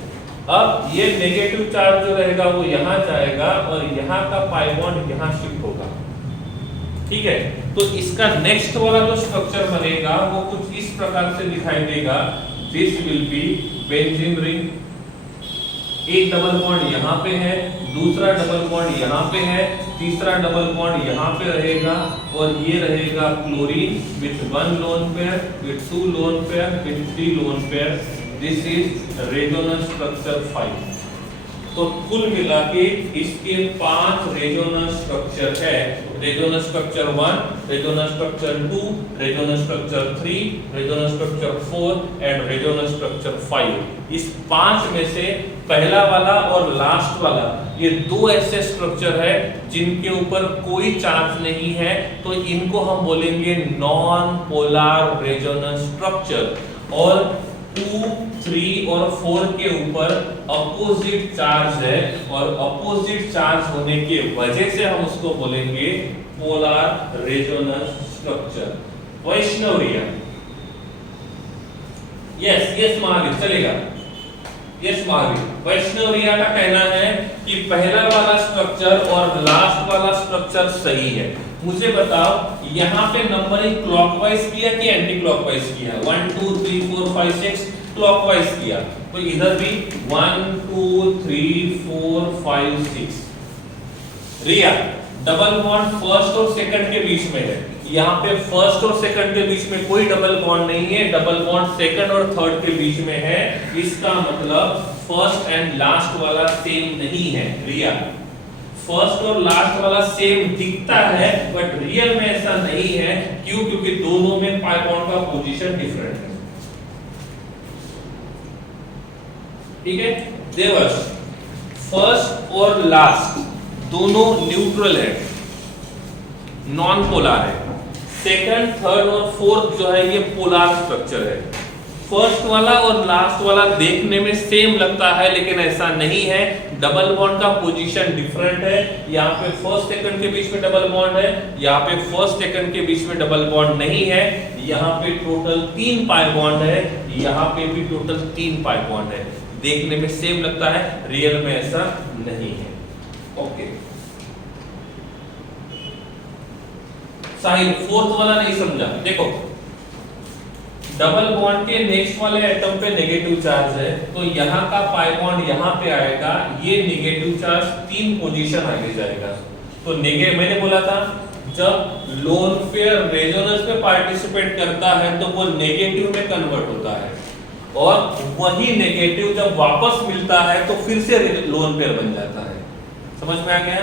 अब ये नेगेटिव चार्ज जो रहेगा वो यहां जाएगा और यहां का पाई बॉन्ड यहां शिफ्ट होगा। ठीक है, तो इसका नेक्स्ट वाला जो स्ट्रक्चर बनेगा वो कुछ इस प्रकार से दिखाई देगा। This will be benzene ring, एक डबल बॉन्ड यहाँ पे है, दूसरा डबल बॉन्ड यहाँ पे है, तीसरा डबल बॉन्ड यहाँ पे रहेगा, और ये रहेगा chlorine with 1 lone pair, with 2 lone pair, with 3 lone pair. This is resonance structure 5। तो कुल मिला के इसके 5 रेजोनेंस स्ट्रक्चर है। Resonance structure 1, resonance structure 2, resonance structure 3, resonance structure 4 and resonance structure 5। इस 5 में से पहला वाला और लास्ट वाला, ये 2 ऐसे स्ट्रक्चर है जिनके ऊपर कोई चार्ज नहीं है, तो इनको हम बोलेंगे नॉन पोलर रेजोनेंस स्ट्रक्चर। और 2, 3 और 4 के ऊपर अपोजिट चार्ज है, और अपोजिट चार्ज होने की वजह से हम उसको बोलेंगे पोलर रेजोनेंस स्ट्रक्चर। वैष्णवरिया, यस महावीर, चलेगा। यस महावीर, वैष्णवरिया का कहना है कि पहला वाला स्ट्रक्चर और लास्ट वाला स्ट्रक्चर सही है। मुझे बताओ, यहाँ पे नंबरिंग क्लॉकवाइज किया कि एंटी क्लॉकवाइज किया? 1 2 3 4 5 6 क्लॉकवाइज किया, तो इधर भी 1 2 3 4 5 6। रिया, डबल बॉन्ड फर्स्ट और सेकंड के बीच में है, यहाँ पे फर्स्ट और सेकंड के बीच में कोई डबल बॉन्ड नहीं है, डबल बॉन्ड सेकंड और थर्ड के बीच में है। इसका मतलब फर्स्ट एंड लास्ट वाला सेम नहीं है। रिया, फर्स्ट और लास्ट वाला सेम दिखता है बट रियल में ऐसा नहीं है। क्यों? क्योंकि दोनों में पाई बॉन्ड का पोजीशन डिफरेंट है। ठीक है देवर्ष, फर्स्ट और लास्ट दोनों न्यूट्रल है, नॉन पोलर है। सेकंड, थर्ड और फोर्थ जो है ये पोलर स्ट्रक्चर है। फर्स्ट वाला और लास्ट वाला देखने में सेम लगता है लेकिन ऐसा नहीं है, डबल बॉन्ड का पोजीशन डिफरेंट है। यहाँ पे फर्स्ट सेकंड के बीच में डबल बॉन्ड है, यहाँ पे फर्स्ट सेकंड के बीच में डबल बॉन्ड नहीं है। यहाँ पे टोटल 3 पाई बॉन्ड है, यहाँ पे भी टोटल 3 पाई बॉन्ड है। देखने में सेम लगता है, रियल में ऐसा नहीं है। ओके साहिल, फोर्थ वाला नहीं समझा। देखो, डबल बॉन्ड के नेक्स्ट वाले एटम पे नेगेटिव चार्ज है, तो यहाँ का पाई बॉन्ड यहाँ पे आएगा, ये नेगेटिव चार्ज 3 पोजीशन आगे जाएगा। तो मैंने बोला था जब लोन पेयर रेजोनेंस में पार्टिसिपेट करता है तो वो नेगेटिव में कन्वर्ट होता है, और वही नेगेटिव जब वापस मिलता है तो फिर से लोन पेयर बन जाता है। समझ में आ गया?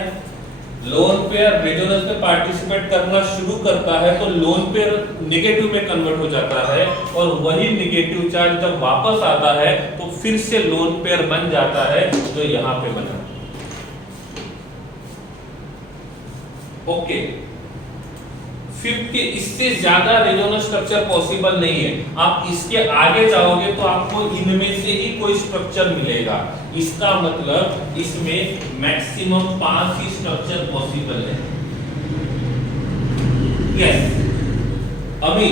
लोन पेयर रेजोनेंस में पार्टिसिपेट करना शुरू करता है तो लोन पेयर नेगेटिव में कन्वर्ट हो जाता है, और वही नेगेटिव चार्ज जब वापस आता है तो फिर से लोन पेयर बन जाता है, जो यहां पे बना। ओके, फिफ्थ के इससे ज्यादा रेजोनेंस स्ट्रक्चर पॉसिबल नहीं है। आप इसके आगे जाओगे तो आपको इनमें से ही कोई स्ट्रक्चर मिलेगा। इसका मतलब इसमें मैक्सिमम 5 ही स्ट्रक्चर पॉसिबल है। यस अभी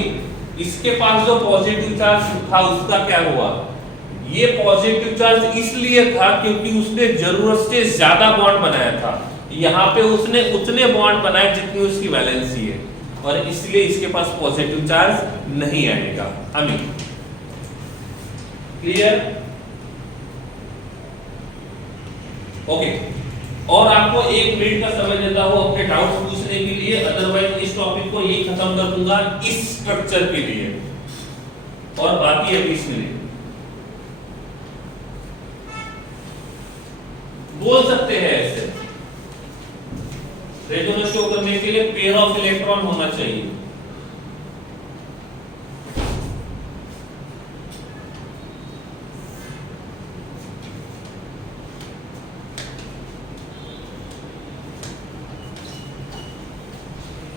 इसके पास जो पॉजिटिव चार्ज था उसका क्या हुआ? ये पॉजिटिव चार्ज इसलिए था क्योंकि उसने जरूरत से ज्यादा बॉन्ड बनाया था, यहाँ पे उसने उतने बॉन्ड बनाए जितनी उसकी वैलेंसी है, और इसलिए इसके पास पॉजिटिव चार्ज नहीं आएगा। अमीन, क्लियर? ओके, और आपको 1 मिनट का समय देता हूं अपने डाउट्स पूछने के लिए, अदरवाइज इस टॉपिक को यही खत्म कर दूंगा इस स्ट्रक्चर के लिए, और बाकी है 20 मिनट। बोल सकते हैं ऐसे, रेजोनेंस शो करने के लिए पेयर ऑफ इलेक्ट्रॉन होना चाहिए।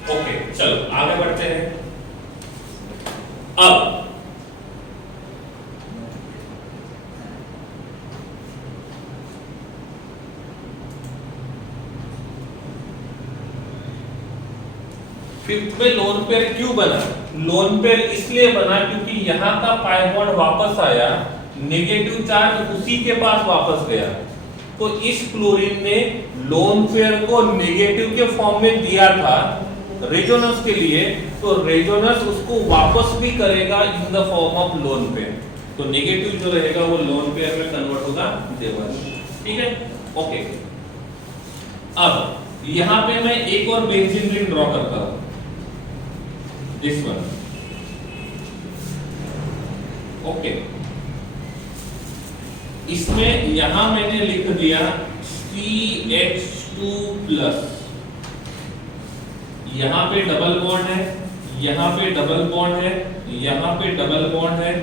ओके, चलो आगे बढ़ते हैं। अब फिफ्थ में लोन पेयर क्यों बना? लोन पेयर इसलिए बना क्योंकि यहाँ का पाई बॉन्ड वापस आया, नेगेटिव चार्ज उसी के पास वापस गया, तो इस क्लोरीन ने लोन पेयर को नेगेटिव के फॉर्म में दिया था रेजोनेंस के लिए, तो रेजोनेंस उसको वापस भी करेगा in the form of lone pair, तो नेगेटिव जो रहेगा वो लोन पेयर में कन्वर्ट होगा देवर। ठीक है, ओके। अब यहां पे मैं एक और बेंजीन रिंग ड्रॉ करता हूं, दिस वन। ओके, इसमें यहां मैंने लिख दिया CH2+, यहां पे डबल बॉन्ड है, यहां पे डबल बॉन्ड है, यहां पे डबल बॉन्ड है।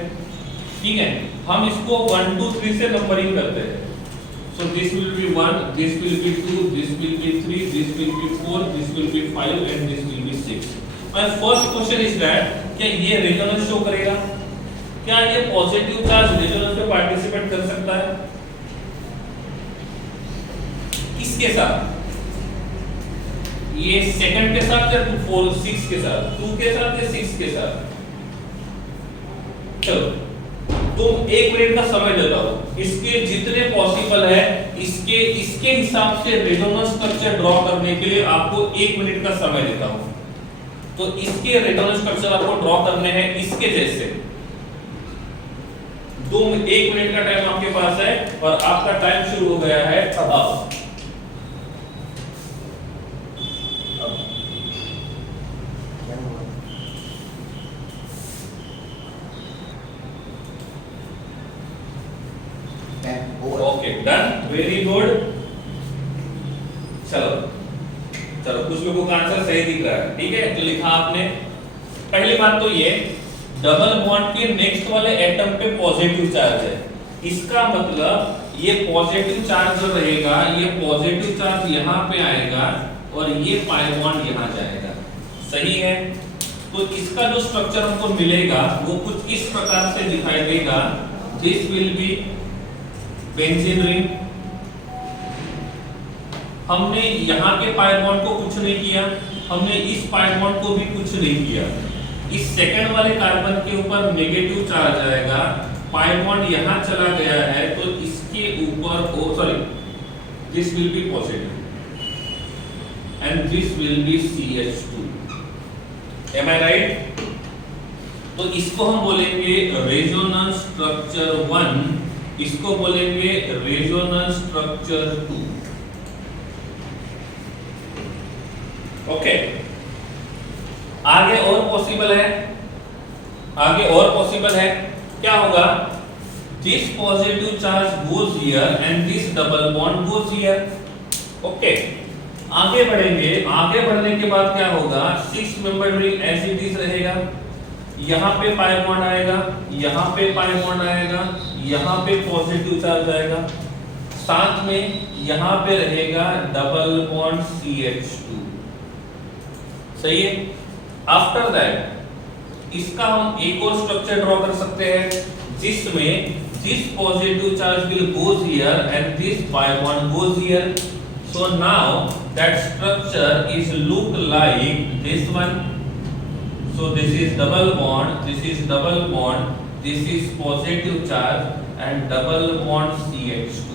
ठीक है, हम इसको 1 2 3 से नंबरिंग करते हैं। So this will be 1, this will be 2, this will be 3, this will be 4, this will be 5 and this will be 6. My first question is that क्या ये रेजोनेंस शो करेगा? क्या ये पॉजिटिव चार्ज रेजोनेंस में पार्टिसिपेट कर सकता है? किसके साथ? ये सेकंड के साथ या 4 6 के साथ? 2 के साथ या 6 के साथ? चलो तुम 1 मिनट का समय देता हूं, इसके जितने पॉसिबल है इसके हिसाब से रेजोनेंस स्ट्रक्चर ड्रॉ करने के लिए आपको 1 मिनट का समय देता हूं। तो इसके रेजोनेंस स्ट्रक्चर आपको ड्रॉ करने हैं इसके जैसे। 1 मिनट का टाइम आपके पास है और आपका टाइम शुरू हो गया है अब। Okay, done, very good. चलो चलो, कुछ लोगों का आंसर सही दिख रहा है। ठीक है, तो लिखा आपने। पहली बात तो ये, डबल बॉन्ड के नेक्स्ट वाले एटम पे पॉजिटिव चार्ज है, इसका मतलब ये पॉजिटिव चार्ज जो रहेगा, ये पॉजिटिव चार्ज यहाँ पे आएगा और ये पाई बॉन्ड यहाँ जाएगा। सही है, तो इसका जो स्ट्रक्चर हमको मिलेगा वो कुछ इस प्रकार से दिखाई देगा। This will be benzene ring. हमने यहाँ के पाई बॉन्ड को कुछ नहीं किया, हमने इस पाई बॉन्ड को भी कुछ नहीं किया। इस सेकंड वाले कार्बन के ऊपर नेगेटिव चार्ज आएगा, पाई बॉन्ड यहाँ चला गया है, तो इसके ऊपर this will be positive and this will be CH2। Am I right? तो इसको हम बोलेंगे रेजोनेंस स्ट्रक्चर 1, इसको बोलेंगे रेजोनेंस स्ट्रक्चर 2। ओके, आगे और पॉसिबल है, आगे और पॉसिबल है। क्या होगा? This positive charge goes here and this double bond goes here. Okay, आगे बढ़ेंगे। आगे बढ़ने के बाद क्या होगा? 6 member ring as it is रहेगा। यहाँ पे पाई बॉन्ड आएगा, यहाँ पे पाई बॉन्ड आएगा, यहाँ पे पॉजिटिव चार्ज आएगा, साथ में यहाँ पे रहेगा डबल बॉन्ड CH2। सही है। आफ्टर दैट इसका हम एक और स्ट्रक्चर ड्रॉ कर सकते हैं जिसमें this positive charge will goes here and this pi bond goes here. So now that structure is look like this one. So this is double bond, this is double bond, this is positive charge and double bond CH2.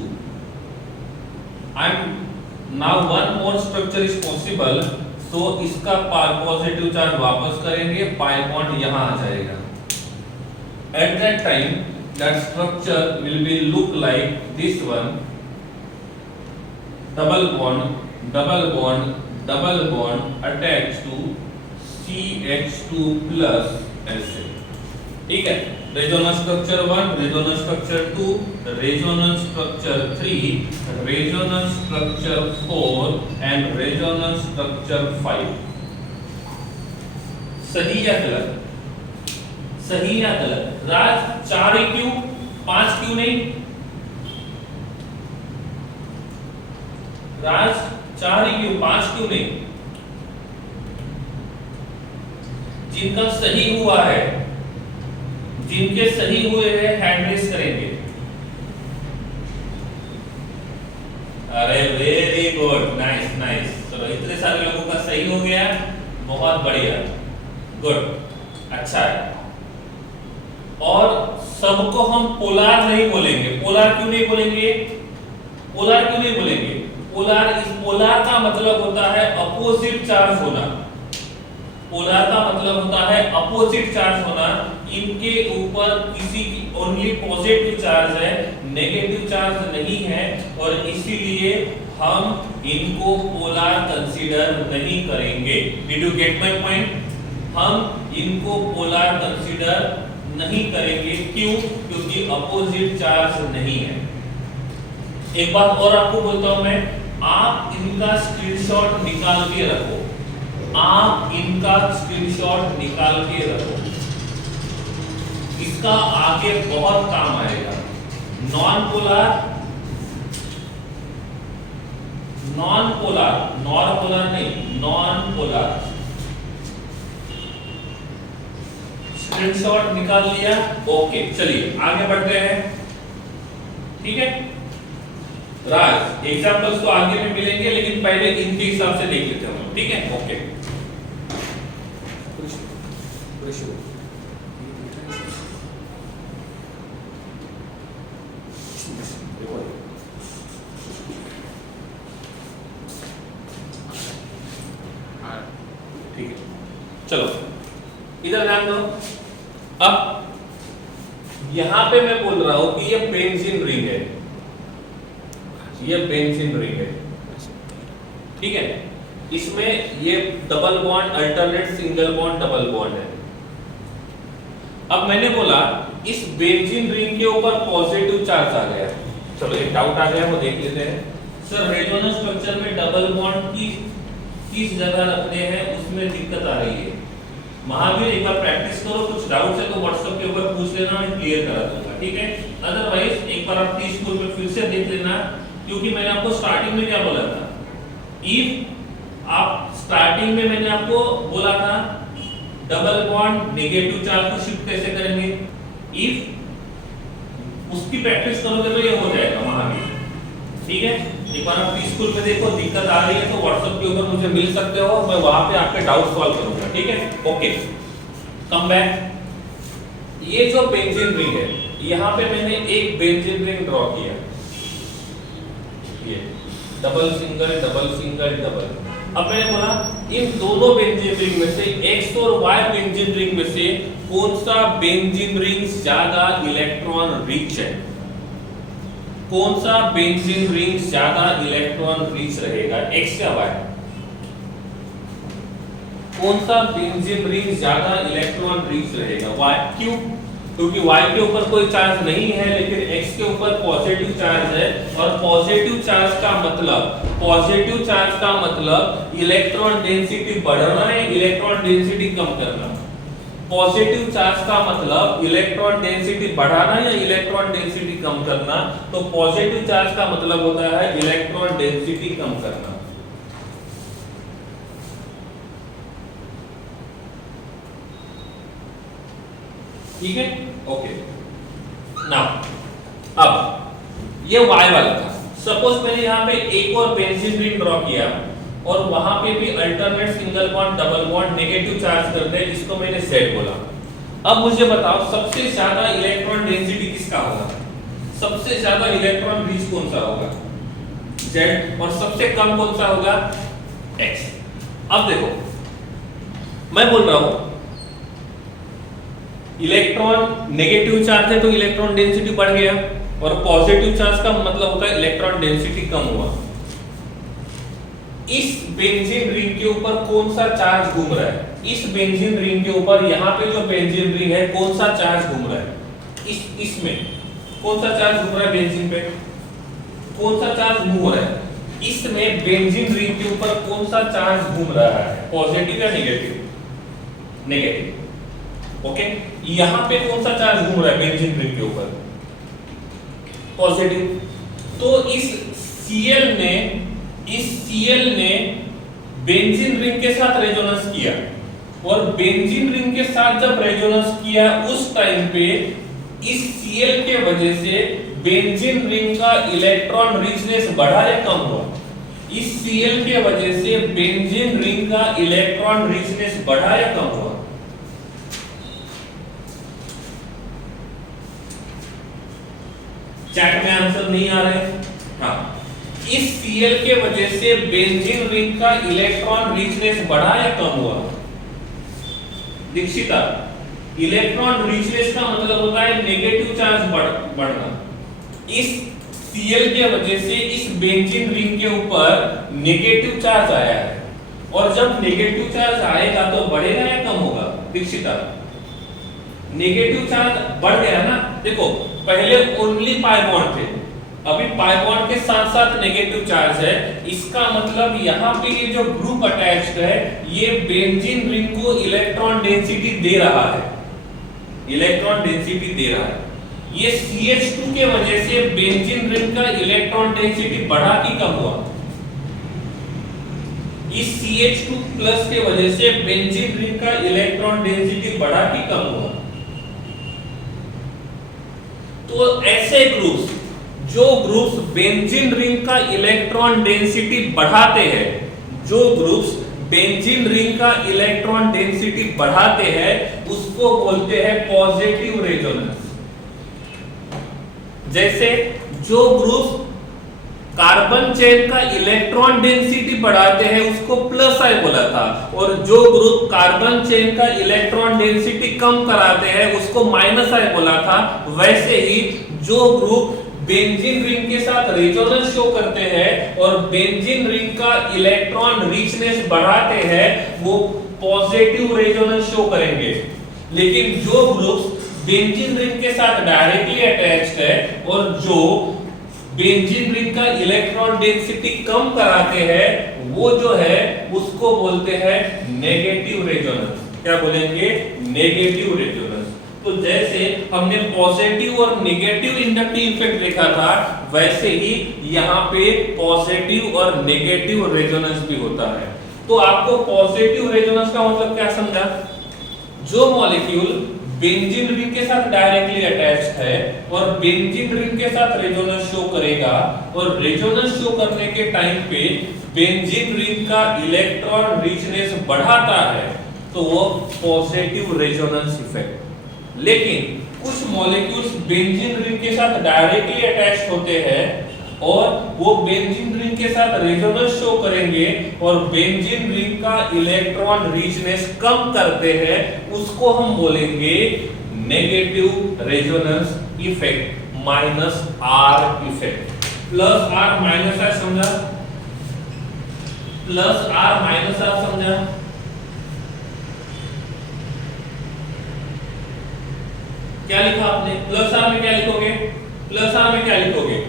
And now one more structure is possible. So इसका पॉजिटिव चार्ज वापस करेंगे, पाई बॉन्ड यहां आ जाएगा. At that time that structure will be look like this one, double bond, double bond, double bond attached to CH2 plus ऐसे. ठीक है. Resonance structure 1, resonance structure 2, resonance structure 3, resonance structure 4 and resonance structure 5. सही या गलत? सही या गलत? राज 4 ही क्यों, 5 क्यों नहीं? राज 4 ही क्यों, 5 क्यों नहीं? जिनका सही हुआ है, जिनके सही हुए हैं हैंड रेस करेंगे. अरे वेरी गुड, नाइस नाइस. चलो इतने सारे लोगों का सही हो गया, बहुत बढ़िया, गुड, अच्छा है. और सबको हम पोलर नहीं बोलेंगे. पोलर क्यों नहीं बोलेंगे? पोलर क्यों नहीं बोलेंगे? पोलर का मतलब होता है अपोजिट चार्ज होना. पोलर का मतलब होता है अपोजिट चार्ज होना. इनके ऊपर किसी की ओनली पॉजिटिव चार्ज है, नेगेटिव चार्ज नहीं है, और इसीलिए हम इनको पोलर कंसीडर नहीं करेंगे. Did you get my point? हम इनको पोलर कंसीडर नहीं करेंगे. क्यों? क्योंकि अपोजिट चार्ज नहीं है. एक बात और आपको बोलता हूं मैं, आप इनका स्क्रीनशॉट निकाल के रखो. आप इनका स्क्रीनशॉट निकाल के रखो, इसका आगे बहुत काम आएगा. Non polar, non polar, non polar नहीं, नॉन पोलर. स्क्रीनशॉट निकाल लिया, ओके. चलिए आगे बढ़ते हैं. ठीक है राज, एग्जांपल्स तो आगे में मिलेंगे, लेकिन पहले इनके हिसाब से देख लेते हैं. ठीक है, ओके. ठीक है, चलो इधर ध्यान दो. अब यहां पे मैं बोल रहा हूं कि ये बेंजीन रिंग है, ये बेंजीन रिंग है. ठीक है, इसमें ये double bond, alternate single bond, double bond है. अब मैंने बोला इस बेंजीन रिंग के ऊपर पॉजिटिव चार्ज आ गया. चलो एक डाउट आ गया, वो देख लेते हैं. सर रेजोनेंस स्ट्रक्चर में डबल बॉन्ड की किस जगह रखने हैं, उसमें दिक्कत आ रही है. महावीर एक बार प्रैक्टिस करो, कुछ डाउट है तो व्हाट्सएप के ऊपर पूछ लेना, मैं क्लियर करा दूंगा. ठीक है, अदरवाइज एक बार आप स्कूल में फिर से देख लेना, क्योंकि मैंने आपको स्टार्टिंग में क्या बोला था. इफ आप स्टार्टिंग में मैंने आपको बोला था डबल बॉन्ड नेगेटिव चार्ज को शिफ्ट कैसे करेंगे. इफ उसकी प्रैक्टिस करोगे तो ये हो जाएगा महावीर. ठीक है, एक बार आप स्कूल में देखो, दिक्कत आ रही है तो व्हाट्सएप के ऊपर मुझे मिल सकते हो, मैं वहां पे आपके डाउट सॉल्व करूंगा. ठीक है, ओके. Come back. ये जो बेंजीन रिंग है, यहां पे मैंने एक बेंजीन रिंग ड्रॉ किया, ये double single double single double. अब मैंने बोला इन दोनों बेंजीन रिंग में से एक्स और वाई बेंजीन रिंग में से कौन सा बेंजीन रिंग ज्यादा इलेक्ट्रॉन रिच है. कौन सा बेंजीन रिंग ज्यादा इलेक्ट्रॉन रिच रहेगा, एक्स या वाई? कौन सा बेंजीन रिंग ज्यादा इलेक्ट्रॉन रिच रहेगा, वाई. क्यों? क्योंकि वाई के ऊपर कोई चार्ज नहीं है, लेकिन एक्स के ऊपर पॉजिटिव चार्ज है. और पॉजिटिव चार्ज का मतलब, पॉजिटिव चार्ज का मतलब इलेक्ट्रॉन डेंसिटी बढ़ाना है, इलेक्ट्रॉन डेंसिटी कम करना. पॉजिटिव चार्ज का मतलब इलेक्ट्रॉन डेंसिटी बढ़ाना या इलेक्ट्रॉन डेंसिटी कम करना. तो पॉजिटिव चार्ज का मतलब होता है इलेक्ट्रॉन डेंसिटी कम करना. ठीक है, ओके. नाउ अब ये y वाला था. सपोज मैंने यहाँ पे एक और बेंजीन रिंग ड्रॉ किया और वहां पे भी alternate single bond double bond negative charge करते हैं, जिसको मैंने Z बोला. अब मुझे बताओ सबसे ज्यादा इलेक्ट्रॉन डेंसिटी किसका होगा. सबसे ज्यादा इलेक्ट्रॉन रिच कौन सा होगा, Z, और सबसे कम कौन सा होगा, X। अब देखो मैं बोल रहा हूं इलेक्ट्रॉन नेगेटिव चार्ज है तो इलेक्ट्रॉन डेंसिटी बढ़ गया, और पॉजिटिव चार्ज का मतलब होता है इलेक्ट्रॉन डेंसिटी कम हुआ। इस बेंजीन रिंग के ऊपर कौन सा चार्ज घूम रहा है, इस बेंजीन रिंग के ऊपर यहाँ पे जो बेंजीन रिंग है कौन सा चार्ज घूम रहा है, इसमें कौन सा चार्ज घूम रहा है, बेंजीन पे कौन सा चार्ज मूव हो रहा है, इसमें बेंजीन रिंग के ऊपर कौन सा चार्ज घूम रहा है, पॉजिटिव या नेगेटिव, नेगेटिव। ओके, यहाँ पे कौन सा चार्ज घूम रहा है बेंजीन रिंग के ऊपर, पॉजिटिव। तो इस Cl ने बेंजीन रिंग के साथ रेजोनेंस किया, और बेंजीन रिंग के साथ जब रेजोनेंस किया उस टाइम पे इस Cl के वजह से बेंजीन रिंग का इलेक्ट्रॉन रिचनेस बढ़ा या कम हुआ, इस Cl के वजह से बेंजीन रिंग का इलेक्ट्रॉन रिचनेस बढ़ा या कम हुआ, चैट में आंसर नहीं आ रहे। हाँ, इस Cl के वजह से बेंजीन रिंग का इलेक्ट्रॉन रिचनेस बढ़ा या कम हुआ, दीक्षिता, इलेक्ट्रॉन रिचनेस का मतलब होता है नेगेटिव चार्ज बढ़ना। इस Cl के वजह से इस बेंजीन रिंग के ऊपर नेगेटिव चार्ज आया है, और जब नेगेटिव चार्ज आएगा तो बढ़ेगा या कम होगा, दीक्षिता, नेगेटिव चार्ज बढ़ गया ना। देखो पहले ओनली पाई बॉन्ड थे, अभी पाई बॉन्ड के साथ साथ नेगेटिव चार्ज है, इसका मतलब यहाँ पे ये जो ग्रुप अटैच्ड है ये बेंजीन रिंग को इलेक्ट्रॉन डेंसिटी दे रहा है, इलेक्ट्रॉन डेंसिटी दे रहा है। ये CH2 के वजह से बेंजीन रिंग का इलेक्ट्रॉन डेंसिटी बढ़ा कि कम हुआ, इस CH2 प्लस के वजह से बेंजीन रिंग का इलेक्ट्रॉन डेंसिटी बढ़ा कि कम हुआ। तो ऐसे ग्रुप्स, जो ग्रुप्स बेंजीन रिंग का इलेक्ट्रॉन डेंसिटी बढ़ाते हैं, जो ग्रुप्स बेंजीन रिंग का इलेक्ट्रॉन डेंसिटी बढ़ाते हैं उसको बोलते हैं पॉजिटिव रेजोनेंस। जैसे जो ग्रुप्स कार्बन चेन का इलेक्ट्रॉन डेंसिटी बढ़ाते हैं उसको प्लस आई बोला था, और जो ग्रुप कार्बन चेन का इलेक्ट्रॉन डेंसिटी कम कराते हैं उसको माइनस आई बोला था। वैसे ही जो ग्रुप बेंजीन रिंग के साथ रेजोनेंस शो करते हैं और बेंजीन रिंग का इलेक्ट्रॉन रिचनेस बढ़ाते हैं वो पॉजिटिव रेजोनेंस शो करेंगे। लेकिन जो ग्रुप्स बेंजीन रिंग के साथ डायरेक्टली अटैच्ड है और जो बेंजीन रिंग का इलेक्ट्रॉन डेंसिटी कम कराते हैं वो जो है उसको बोलते हैं नेगेटिव रेजोनेंस। क्या बोलेंगे? Negative resonance. तो जैसे हमने पॉजिटिव और नेगेटिव इंडक्टिव इफेक्ट देखा था वैसे ही यहाँ पे पॉजिटिव और नेगेटिव रेजोनेंस भी होता है। तो आपको पॉजिटिव रेजोनेंस का मतलब क्या समझा? जो मॉलिक्यूल बेंजीन रिंग के साथ डायरेक्टली अटैच्ड है और बेंजीन रिंग के साथ रेजोनेंस शो करेगा और रेजोनेंस शो करने के टाइम पे बेंजीन रिंग का इलेक्ट्रॉन रिचनेस बढ़ाता है तो वो पॉजिटिव रेजोनेंस इफेक्ट। लेकिन कुछ मॉलिक्यूल्स बेंजीन रिंग के साथ डायरेक्टली अटैच्ड होते हैं और वो बेंजीन रिंग के साथ रेजोनेंस शो करेंगे और बेंजीन रिंग का इलेक्ट्रॉन रिचनेस कम करते हैं, उसको हम बोलेंगे negative resonance effect minus R effect. Plus R minus R समझा? प्लस आर माइनस आर समझा? क्या लिखा आपने? प्लस आर में क्या लिखोगे? प्लस आर में क्या लिखोगे?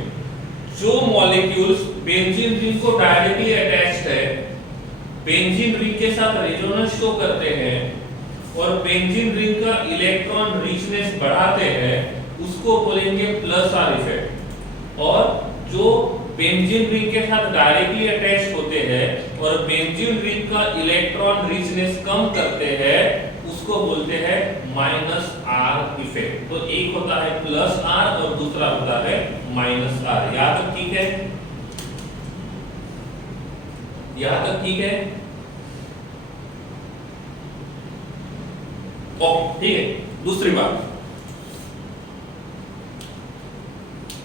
जो मॉलिक्यूल्स बेंजीन रिंग को डायरेक्टली अटैच्ड है, बेंजीन रिंग के साथ रेजोनेंस शो करते हैं और बेंजीन रिंग का इलेक्ट्रॉन रिचनेस बढ़ाते हैं उसको बोलेंगे प्लस आर इफेक्ट। और जो बेंजीन रिंग के साथ डायरेक्टली अटैच्ड होते हैं और बेंजीन रिंग का इलेक्ट्रॉन रिचनेस कम करते हैं उसको बोलते हैं माइनस आर इफेक्ट। तो एक होता है प्लस आर और दूसरा होता है माइनस आर। यहां तक ठीक है? यहां तक ठीक है? ओके, ठीक है। दूसरी बात,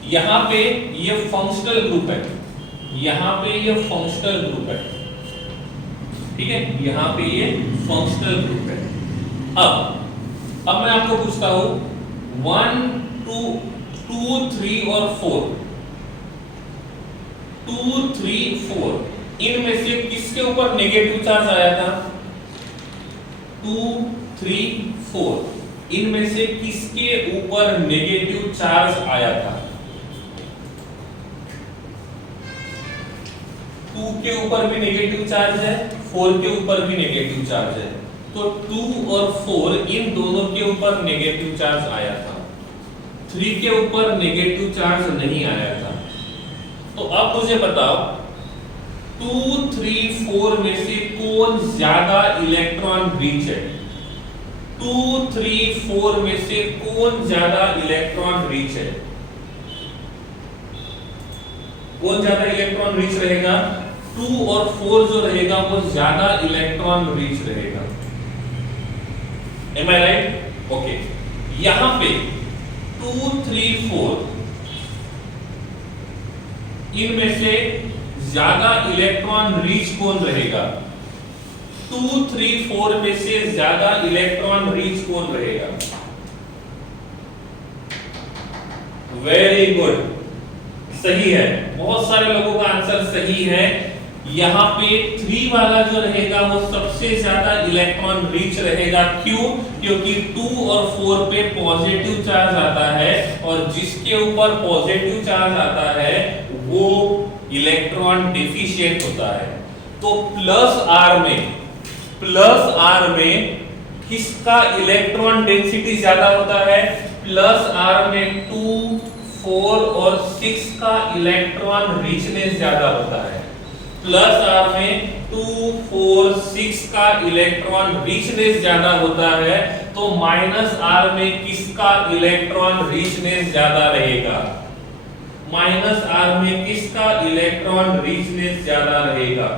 यहां पे ये फंक्शनल ग्रुप है, यहां पे ये फंक्शनल ग्रुप है, ठीक है, यहां पे ये फंक्शनल ग्रुप है। अब मैं आपको पूछता हूं 1 2 3 और 4, 2 3 4 इनमें से किसके ऊपर नेगेटिव चार्ज आया था? 2 3 4 इनमें से किसके ऊपर नेगेटिव चार्ज आया था? 2 के ऊपर भी नेगेटिव चार्ज है, 4 के ऊपर भी नेगेटिव चार्ज है, तो 2 और 4 इन दोनों के ऊपर नेगेटिव चार्ज आया था, 3 के ऊपर नेगेटिव चार्ज नहीं आया था। तो अब मुझे बताओ 2 3 4 में से कौन ज्यादा इलेक्ट्रॉन रिच है? 2 3 4 में से कौन ज्यादा इलेक्ट्रॉन रिच है? कौन ज्यादा इलेक्ट्रॉन रिच रहेगा? 2 और 4 जो रहेगा वो ज्यादा इलेक्ट्रॉन रिच रहेगा। Am I right? ओके, यहां पे 2 3 4 इनमें से ज्यादा इलेक्ट्रॉन रिच कौन रहेगा? 2 3 4 में से ज्यादा इलेक्ट्रॉन रिच कौन रहेगा? वेरी गुड, सही है, बहुत सारे लोगों का आंसर सही है। यहाँ पे 3 वाला जो रहेगा वो सबसे ज्यादा इलेक्ट्रॉन रिच रहेगा। क्यों? क्योंकि 2 और 4 पे पॉजिटिव चार्ज आता है और जिसके ऊपर पॉजिटिव चार्ज आता है वो इलेक्ट्रॉन डेफिशिएंट होता है। तो प्लस आर में किसका इलेक्ट्रॉन डेंसिटी ज्यादा होता है? प्लस आर में 2 4 और 6 का इलेक्ट्रॉन रिचनेस ज्यादा होता है। प्लस आर में 2 4 6 का इलेक्ट्रॉन रिचनेस ज्यादा होता है, तो माइनस आर में किसका इलेक्ट्रॉन रिचनेस ज्यादा रहेगा? माइनस आर में किसका इलेक्ट्रॉन रिचनेस ज्यादा रहेगा?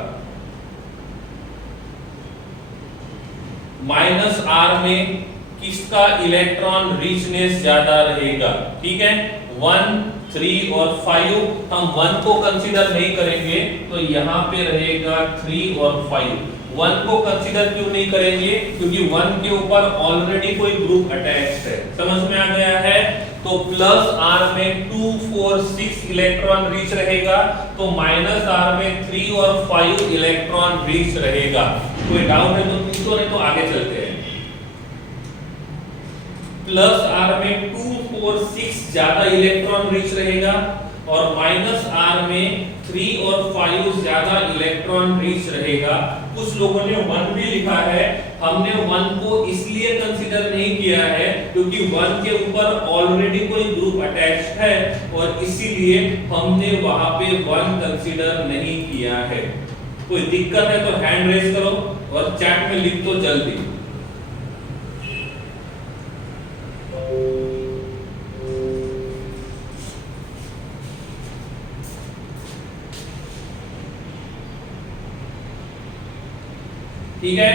माइनस आर में किसका इलेक्ट्रॉन रिचनेस ज्यादा रहेगा? ठीक है, 1 3 और 5 हम 1 को कंसीडर नहीं करेंगे, तो यहां पे रहेगा 3 और 5। 1 को कंसीडर क्यों नहीं करेंगे? क्योंकि 1 के ऊपर ऑलरेडी कोई ग्रुप अटैच्ड है। समझ में आ गया है? तो प्लस आर में 2 4 6 इलेक्ट्रॉन रिच रहेगा, तो माइनस आर में 3 और 5 इलेक्ट्रॉन रिच रहेगा। कोई डाउट है तो पूछो, नहीं तो आगे चलते हैं। प्लस आर में 2 4 6 ज्यादा इलेक्ट्रॉन रिच रहेगा और माइनस आर में 3 और 5 ज्यादा इलेक्ट्रॉन रिच रहेगा। कुछ लोगों ने 1 भी लिखा है, हमने 1 को इसलिए कंसीडर नहीं किया है क्योंकि 1 के ऊपर ऑलरेडी कोई ग्रुप अटैच्ड है और इसीलिए हमने वहां पे 1 कंसीडर नहीं किया है। कोई दिक्कत है तो हैंड रेज करो और चैट में लिख दो जल्दी। ठीक है,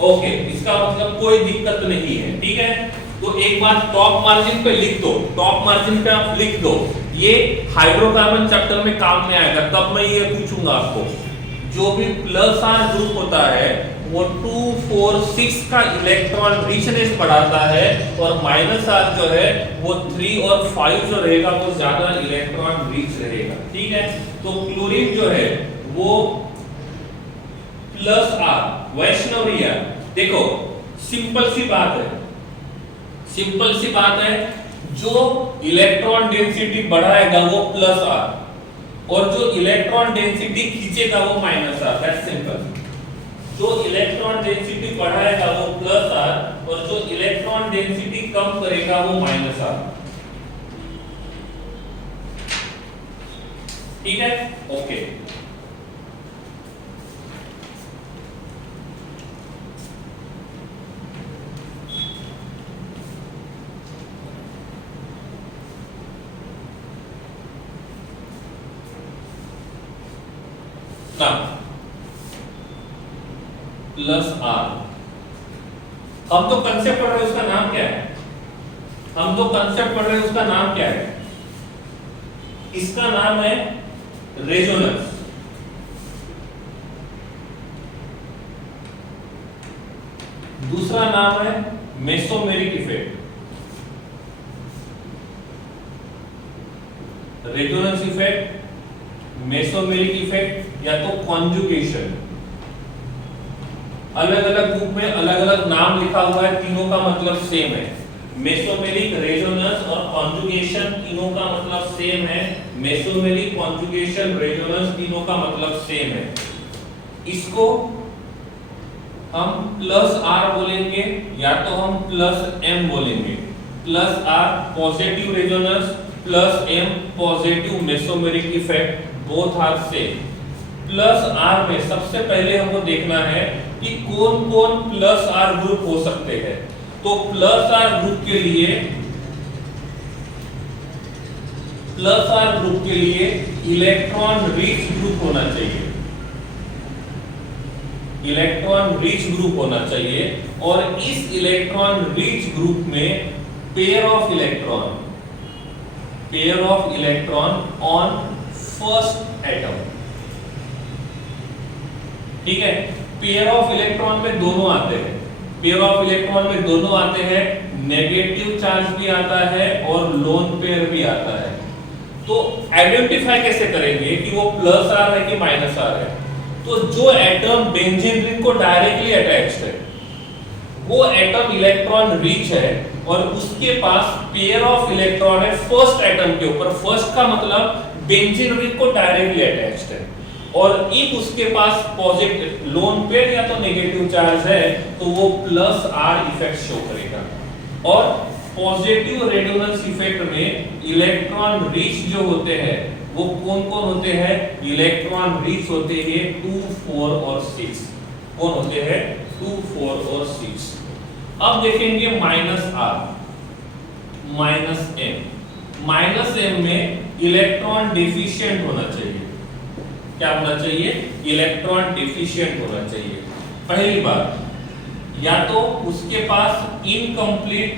ओके, इसका मतलब कोई दिक्कत नहीं है। ठीक है, तो एक बात टॉप मार्जिन पे लिख दो, टॉप मार्जिन पे आप लिख दो, ये हाइड्रोकार्बन चैप्टर में काम में आएगा। तब मैं ये पूछूंगा आपको, जो भी प्लस आर ग्रुप होता है वो 2 4 6 का इलेक्ट्रॉन रिचनेस बढ़ाता है और माइनस आर जो है वो 3 और 5 जो रहेगा वो ज्यादा इलेक्ट्रॉन रिच रहेगा। ठीक है, तो क्लोरीन जो है वो प्लस आर, वैष्णवरिया, देखो सिंपल सी बात है, सिंपल सी बात है, जो इलेक्ट्रॉन डेंसिटी बढ़ाएगा वो प्लस आर और जो इलेक्ट्रॉन डेंसिटी खींचेगा वो माइनस आर। That's simple. जो इलेक्ट्रॉन डेंसिटी बढ़ाएगा वो प्लस आर और जो इलेक्ट्रॉन डेंसिटी कम करेगा वो माइनस आर। ठीक है, ओके। प्लस आर, हम तो कंसेप्ट पढ़ रहे हैं, उसका नाम क्या है? हम तो कंसेप्ट पढ़ रहे हैं, उसका नाम क्या है? इसका नाम है रेजोनेंस। दूसरा नाम है mesomeric effect. Resonance effect, mesomeric effect या तो कॉन्जुगेशन। अलग अलग बुक में अलग अलग नाम लिखा हुआ है, तीनों का मतलब सेम है। मेसोमेरिक, रेजोनेंस और कॉन्जुगेशन तीनों का मतलब सेम है। मेसोमेरिक, कॉन्जुगेशन, रेजोनेंस तीनों का मतलब सेम है। इसको हम प्लस आर बोलेंगे या तो हम प्लस एम बोलेंगे। Plus R positive resonance, plus M positive mesomeric effect, both are same. Plus R में सबसे पहले हमको देखना है कि कौन कौन प्लस आर ग्रुप हो सकते हैं। तो प्लस आर ग्रुप के लिए इलेक्ट्रॉन रिच ग्रुप होना चाहिए। इलेक्ट्रॉन रिच ग्रुप होना चाहिए और इस इलेक्ट्रॉन रिच ग्रुप में pair of electron on first atom. ठीक है, पेयर ऑफ इलेक्ट्रॉन में दोनों आते हैं। पेयर ऑफ इलेक्ट्रॉन में दोनों आते हैं, नेगेटिव चार्ज भी आता है और लोन पेयर भी आता है। तो आइडेंटिफाई कैसे करेंगे कि वो प्लस आर है कि माइनस आर है? तो जो एटम बेंजीन रिंग को डायरेक्टली अटैच्ड है वो एटम इलेक्ट्रॉन रिच है और उसके पास पेयर ऑफ इलेक्ट्रॉन है फर्स्ट एटम के ऊपर। फर्स्ट का मतलब बेंजीन रिंग को डायरेक्टली अटैच्ड है और इफ उसके पास पॉजिटिव लोन पेयर या तो नेगेटिव चार्ज है तो वो प्लस आर इफेक्ट शो करेगा। और पॉजिटिव रेजोनेंस इफेक्ट में इलेक्ट्रॉन रिच जो होते हैं वो कौन कौन होते हैं? इलेक्ट्रॉन रिच होते हैं 2, 4 और 6। कौन होते हैं? 2, 4 और 6। अब देखेंगे minus R, minus M. Minus M में इलेक्ट्रॉन डेफिशिएंट होना चाहिए। क्या होना चाहिए? इलेक्ट्रॉन डेफिशिएंट होना चाहिए। पहली बात, या तो उसके पास इनकम्प्लीट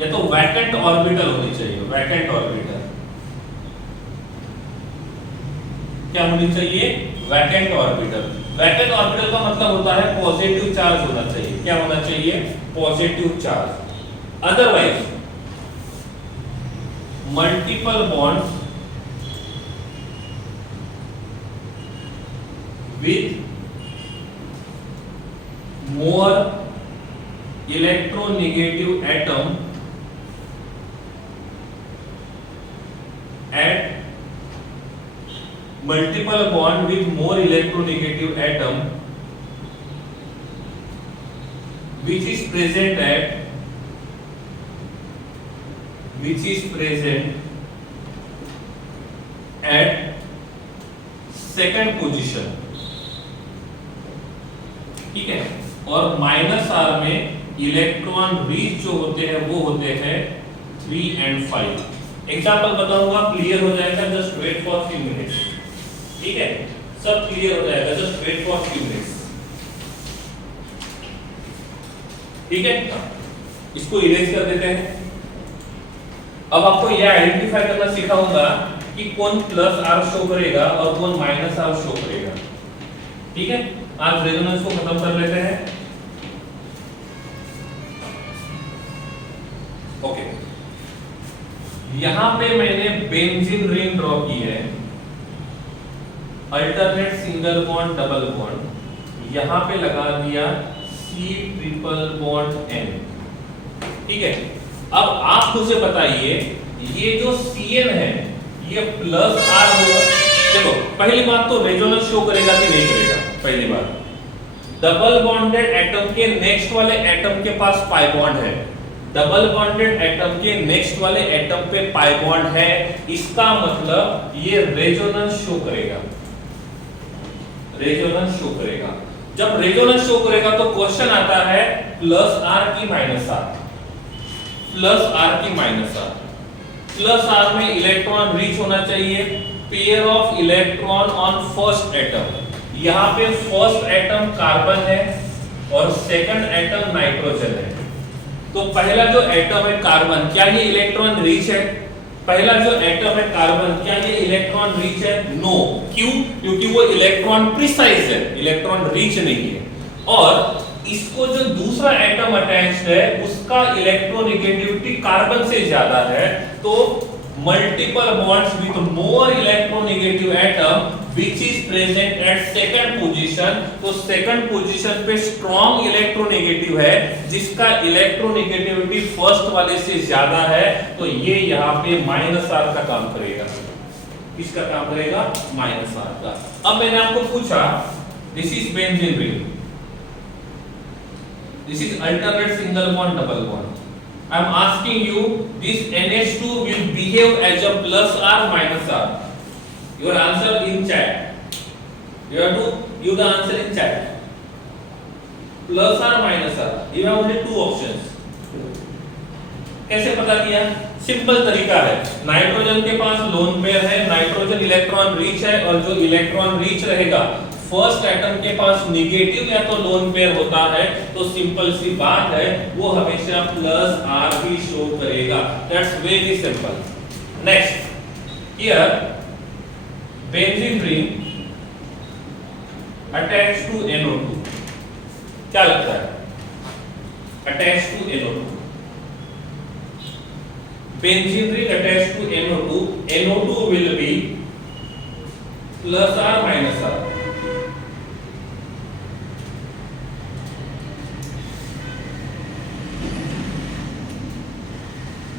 या तो वैकेंट ऑर्बिटल होनी चाहिए। वैकेंट ऑर्बिटल क्या होनी चाहिए? Vacant orbital. वैकेंट ऑर्बिटल का मतलब होता है पॉजिटिव चार्ज होना चाहिए। क्या होना चाहिए? Positive charge. Otherwise multiple bonds with more electronegative atom at multiple bond with more electronegative atom which is present at second position। ठीक है, और माइनस आर में इलेक्ट्रॉन रिच जो होते हैं वो होते हैं 3 और 5। एग्जांपल बताऊंगा, क्लियर हो जाएगा। Just wait for few minutes. ठीक है, सब क्लियर हो जाएगा। Just wait for few minutes. ठीक है, इसको इरेज कर देते हैं। अब आपको यह आइडेंटिफाई करना सिखाऊंगा कि कौन प्लस आर शो करेगा और कौन माइनस आर शो करेगा। ठीक है, आज रेजोनेंस को खत्म कर लेते हैं। ओके, यहां पे मैंने बेंजीन रिंग ड्रॉ की है, alternate single bond double bond. यहां पे लगा दिया C ट्रिपल बॉन्ड N। ठीक है, अब आप मुझे बताइए ये जो CN है ये प्लस आर होगा। देखो, पहली बात तो रेजोनेंस शो करेगा कि नहीं करेगा। पहली बात, डबल बॉन्डेड एटम के नेक्स्ट वाले एटम के पास पाई बॉन्ड है। डबल बॉन्डेड एटम के नेक्स्ट वाले एटम पे पाई बॉन्ड है, इसका मतलब ये रेजोनेंस शो करेगा। रेजोनेंस शो करेगा। जब रेजोनेंस शो करेगा तो क्वेश्चन आता है प्लस आर की माइनस आर। प्लस आर की माइनस आर। प्लस आर में इलेक्ट्रॉन रिच होना चाहिए, pair of electron on first atom. यहाँ पे फर्स्ट एटम कार्बन है और सेकंड एटम नाइट्रोजन है। तो पहला जो एटम है कार्बन, क्या ये इलेक्ट्रॉन रिच है? पहला जो एटम है कार्बन, क्या ये इलेक्ट्रॉन रिच है? नो। क्यों? क्योंकि वो इलेक्ट्रॉन प्रिसाइज है, इलेक्ट्रॉन रिच नहीं है। और इसको जो दूसरा एटम अटैच्ड है उसका इलेक्ट्रोनेगेटिविटी कार्बन से ज्यादा है, तो multiple bonds with more electronegative atom which is present at second position, तो सेकंड पोजीशन पे स्ट्रॉन्ग इलेक्ट्रोनेगेटिव है जिसका इलेक्ट्रोनेगेटिविटी फर्स्ट वाले से ज्यादा है, तो ये यहाँ पे -r का काम करेगा। किसका काम करेगा? -r का। अब मैंने आपको पूछा, this is benzene ring, this is alternate single bond double bond. I am asking you, this NH2 will behave as a +r -r? Your answer in chat. You have to give the answer in chat. Plus or minus r. You have only two options. कैसे पता किया? सिंपल तरीका है। नाइट्रोजन के पास लोन पेयर है, नाइट्रोजन इलेक्ट्रॉन रिच है, और जो इलेक्ट्रॉन रिच रहेगा फर्स्ट एटम के पास नेगेटिव या तो लोन पेयर होता है, तो सिंपल सी बात है वो हमेशा +r ही शो करेगा। That's very simple. Next, here benzene ring attached to NO2, क्या लगता है? Attached to NO2, benzene ring attached to NO2, NO2 will be +r -r।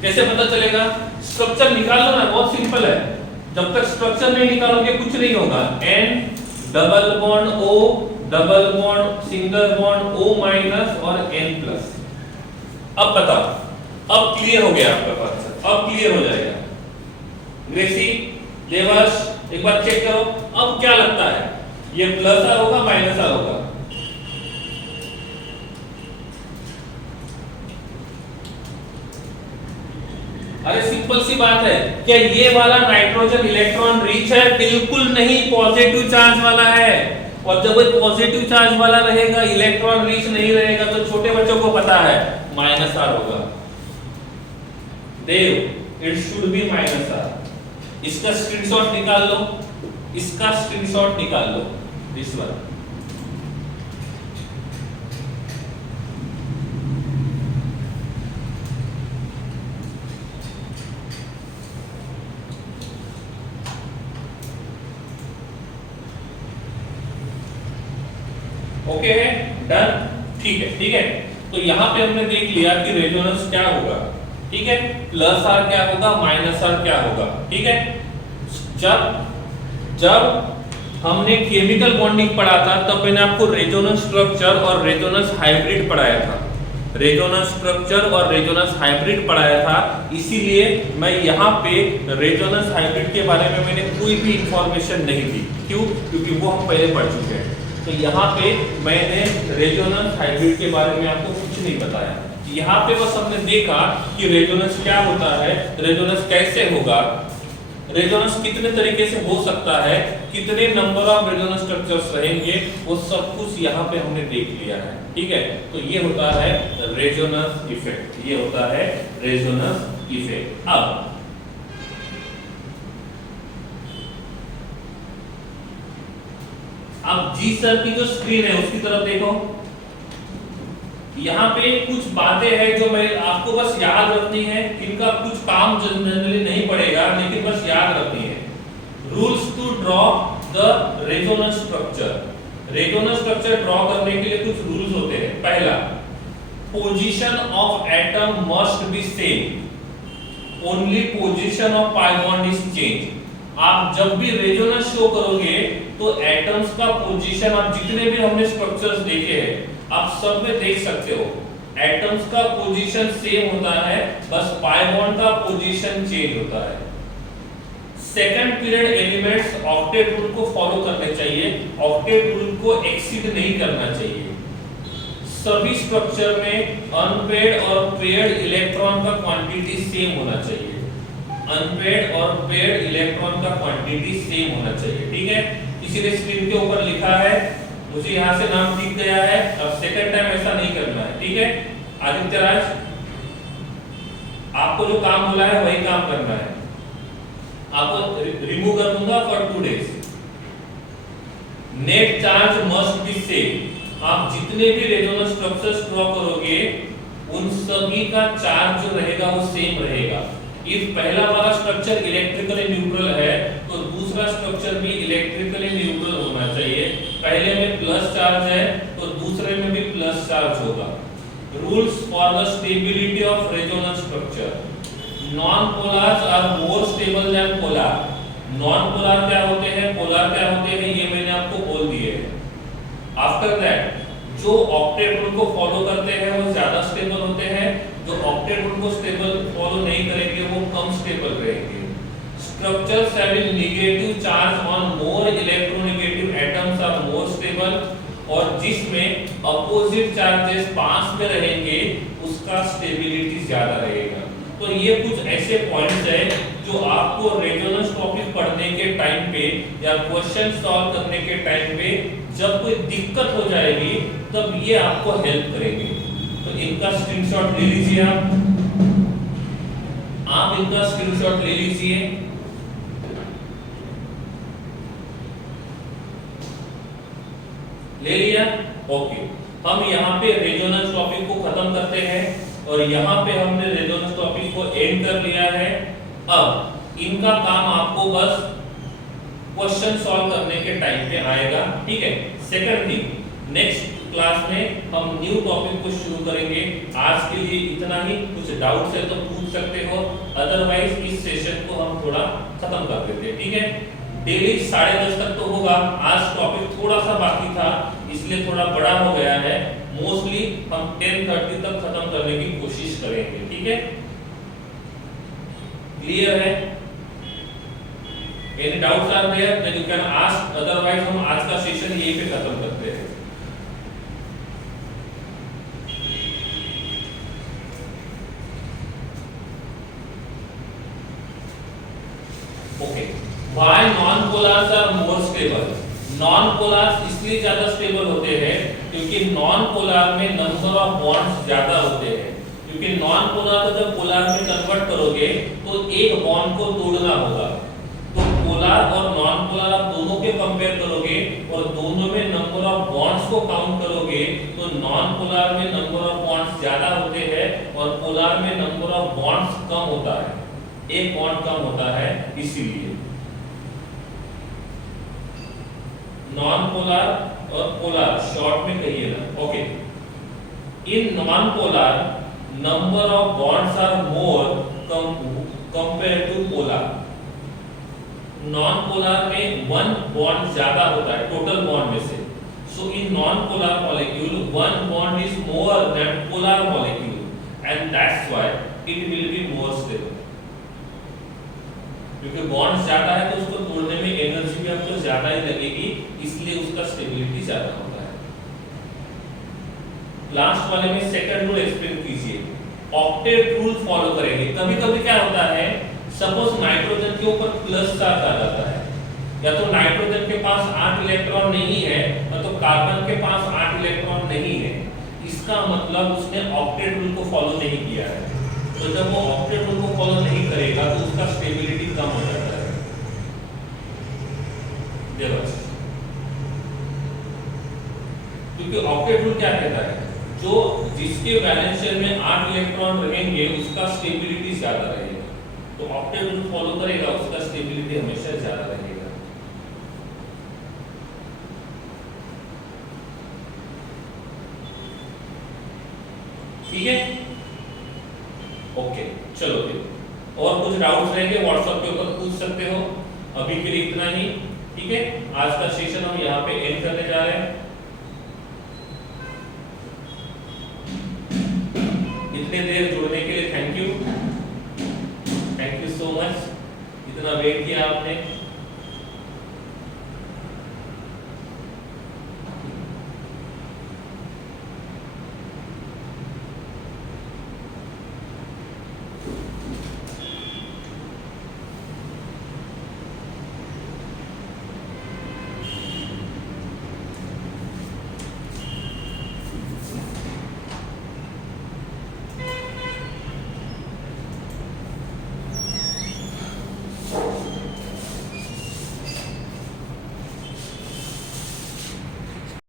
कैसे पता चलेगा? स्ट्रक्चर निकाल लो ना, बहुत सिंपल है। जब तक स्ट्रक्चर नहीं निकालोगे कुछ नहीं होगा। N double bond O double bond single bond O minus और N+। अब बताओ, अब क्लियर हो गया आपका बात, अब क्लियर हो जाएगा। ग्रेसी, देवर्ष, एक बार चेक करो, अब क्या लगता है? ये +r होगा -r होगा? अरे सिंपल सी बात है, क्या ये वाला नाइट्रोजन इलेक्ट्रॉन रिच है? बिल्कुल नहीं, पॉजिटिव चार्ज वाला है। और जब वो पॉजिटिव चार्ज वाला रहेगा, इलेक्ट्रॉन रिच नहीं रहेगा, तो छोटे बच्चों को पता है -r होगा। देव, इट शुड बी -r। इसका स्क्रीनशॉट निकाल लो, इसका स्क्रीनशॉट निकाल लो, दिस वन। ओके है, डन, ठीक है, ठीक है। तो यहाँ पे हमने देख लिया कि रेजोनेंस क्या होगा, ठीक है, +r क्या होगा, -r क्या होगा, ठीक है। जब हमने केमिकल बॉन्डिंग पढ़ा था तब मैंने आपको रेजोनेंस स्ट्रक्चर और रेजोनेंस हाइब्रिड पढ़ाया था, रेजोनेंस स्ट्रक्चर और रेजोनेंस हाइब्रिड पढ़ाया था। इसीलिए मैं यहाँ पे रेजोनेंस हाइब्रिड के बारे में मैंने कोई भी इंफॉर्मेशन नहीं दी। क्यों? क्योंकि वो हम पहले पढ़ चुके हैं। तो यहाँ पे मैंने रेजोनेंस हाइब्रिड के बारे में आपको कुछ नहीं बताया। यहाँ पे बस हमने देखा कि रेजोनेंस क्या होता है, रेजोनेंस कैसे होगा, रेजोनेंस कितने तरीके से हो सकता है, कितने नंबर ऑफ रेजोनेंस स्ट्रक्चर्स रहेंगे, वो सब कुछ यहाँ पे हमने देख लिया है, ठीक है। तो ये होता है रेजोनेंस इफेक्ट, ये होता है रेजोनेंस इफेक्ट। अब जी सर की जो स्क्रीन है उसकी तरफ देखो। यहाँ पे कुछ बातें हैं जो मैं आपको बस याद रखनी है, इनका कुछ काम जनरली नहीं पड़ेगा, लेकिन बस याद रखनी है। Rules to draw the resonance structure. Resonance structure draw करने के लिए कुछ रूल्स होते हैं। पहला, position of atom must be same, only position of pi bond is change. आप जब भी रेजोनेंस शो करोगे तो एटम्स का पोजीशन, आप जितने भी हमने स्ट्रक्चर्स देखे हैं आप सब में देख सकते हो, एटम्स का पोजीशन सेम होता है, बस पाई बॉन्ड का पोजीशन चेंज होता है। Second period elements octet rule को फॉलो करने चाहिए, ऑक्टेट रूल को एक्सीड नहीं करना चाहिए। सभी स्ट्रक्चर में अनपेयर्ड और पेयर्ड इलेक्ट्रॉन का क्वांटिटी सेम होना चाहिए, अनपेयर्ड और पेयर्ड इलेक्ट्रॉन का क्वांटिटी सेम होना चाहिए, ठीक है। किसी ने स्क्रीन के ऊपर लिखा है, मुझे यहाँ से नाम दिख गया है, अब सेकंड टाइम ऐसा नहीं करना है, ठीक है। आदित्य राज, आपको जो काम बोला है वही काम करना है। आपको रिमूव कर दूंगा for 2 days। Net charge must be same. आप जितने भी रेजोनेंस स्ट्रक्चर्स ड्रॉ करोगे उन सभी का चार्ज जो रहेगा वो सेम रहेगा। इफ पहला वाला स्ट्रक्चर इलेक्ट्रिकली न्यूट्रल है तो दूसरा स्ट्रक्चर भी इलेक्ट्रिकली न्यूट्रल होना चाहिए। पहले में प्लस चार्ज है तो दूसरे में भी प्लस चार्ज होगा। Rules for the stability of resonance structure. Non polars are more stable than polar. Non polar क्या होते हैं, पोलार क्या होते हैं, ये मैंने आपको बोल दिए हैं। आफ्टर दैट जो ऑक्टेट रूल को फॉलो करते हैं वो ज्यादा स्टेबल होते हैं, जो ऑक्टेट रूल को स्टेबल फॉलो नहीं करेंगे वो कम स्टेबल रहेंगे। Structures having negative charge on more electronegative atoms are more stable, और जिसमें अपोजिट चार्जेस पास में रहेंगे उसका स्टेबिलिटी ज्यादा रहेगा। तो ये कुछ ऐसे पॉइंट्स है जो आपको रेजोनेंस टॉपिक पढ़ने के टाइम पे या क्वेश्चन सॉल्व करने के टाइम पे जब कोई दिक्कत हो जाएगी तब ये आपको हेल्प करेंगे। तो इनका स्क्रीनशॉट ले लीजिए आप इनका स्क्रीनशॉट ले लीजिए। ले लिया? ओके, हम यहाँ पे रेजोनेंस टॉपिक को खत्म करते हैं और यहाँ पे हमने रेजोनेंस टॉपिक को एंड कर लिया है। अब इनका काम आपको बस क्वेश्चन सॉल्व करने के टाइम पे आएगा, ठीक है। सेकंड थिंग, नेक्स्ट क्लास में हम न्यू टॉपिक को शुरू करेंगे। आज के लिए इतना ही। कुछ डाउट्स है तो पूछ सकते हो, अदरवाइज इस सेशन को हम थोड़ा खत्म कर देते हैं, ठीक है। डेली 10:30 तक तो होगा। आज टॉपिक थोड़ा सा बाकी था इसलिए थोड़ा बड़ा हो गया है। मोस्टली हम 10:30 तक खत्म करने की कोशिश करेंगे, ठीक है। क्लियर है? Any doubts are there then you can ask, otherwise हम आज का सेशन यहीं पे खत्म करते हैं। Okay, why non polars are more stable. Non polars इसलिए ज्यादा स्टेबल होते हैं क्योंकि नॉन पोलार में नंबर ऑफ बॉन्ड्स ज्यादा होते हैं। क्योंकि नॉन पोलार को जब पोलार में कन्वर्ट करोगे तो एक बॉन्ड को तोड़ना होगा। तो पोलार और नॉन पोलार आप दोनों के कंपेयर करोगे और दोनों में नंबर ऑफ बॉन्ड्स को काउंट करोगे तो नॉन पोलार में नंबर ऑफ बॉन्ड्स ज्यादा होते हैं और पोलार में नंबर ऑफ बॉन्ड्स कम होता है, एक बॉन्ड कम होता है। इसीलिए नॉन पोलार और पोलार शॉर्ट में कहिए ना, ओके। In non polar number of bonds are more compare to polar. Non polar में वन बॉन्ड ज्यादा होता है टोटल बॉन्ड में से। So in non polar molecule one bond is more than polar molecule and that's why it will be more stable. क्योंकि बॉन्ड ज्यादा है तो उसको तोड़ने में एनर्जी भी आपको ज्यादा ही लगेगी, इसलिए उसका स्टेबिलिटी ज्यादा होता है। लास्ट वाले में सेकंड रूल एक्सप्लेन कीजिए। ऑक्टेट रूल फॉलो करेंगे। कभी-कभी क्या होता है, सपोज नाइट्रोजन के ऊपर प्लस चार्ज आ जाता है, या तो नाइट्रोजन के पास 8 इलेक्ट्रॉन नहीं है या तो कार्बन के पास 8 इलेक्ट्रॉन नहीं है। इसका मतलब उसने ऑक्टेट रूल को फॉलो नहीं किया है। तो जब वो ऑक्टेट रूल को फॉलो नहीं करेगा तो उसका स्टेबिलिटी कम हो जाता है। क्योंकि ऑक्टेट रूल क्या कहता है, जो जिसके वैलेंस शेल में 8 इलेक्ट्रॉन रहेंगे उसका स्टेबिलिटी ज्यादा रहेगा। तो ऑक्टेट रूल फॉलो करेगा उसका स्टेबिलिटी हमेशा ज्यादा रहेगा। ठीक है, ओके। चलो फिर और कुछ डाउट्स रहेंगे व्हाट्सएप के ऊपर पूछ सकते हो। अभी के लिए इतना ही, ठीक है। आज का सेशन हम यहाँ पे एंड करने जा रहे हैं। इतने देर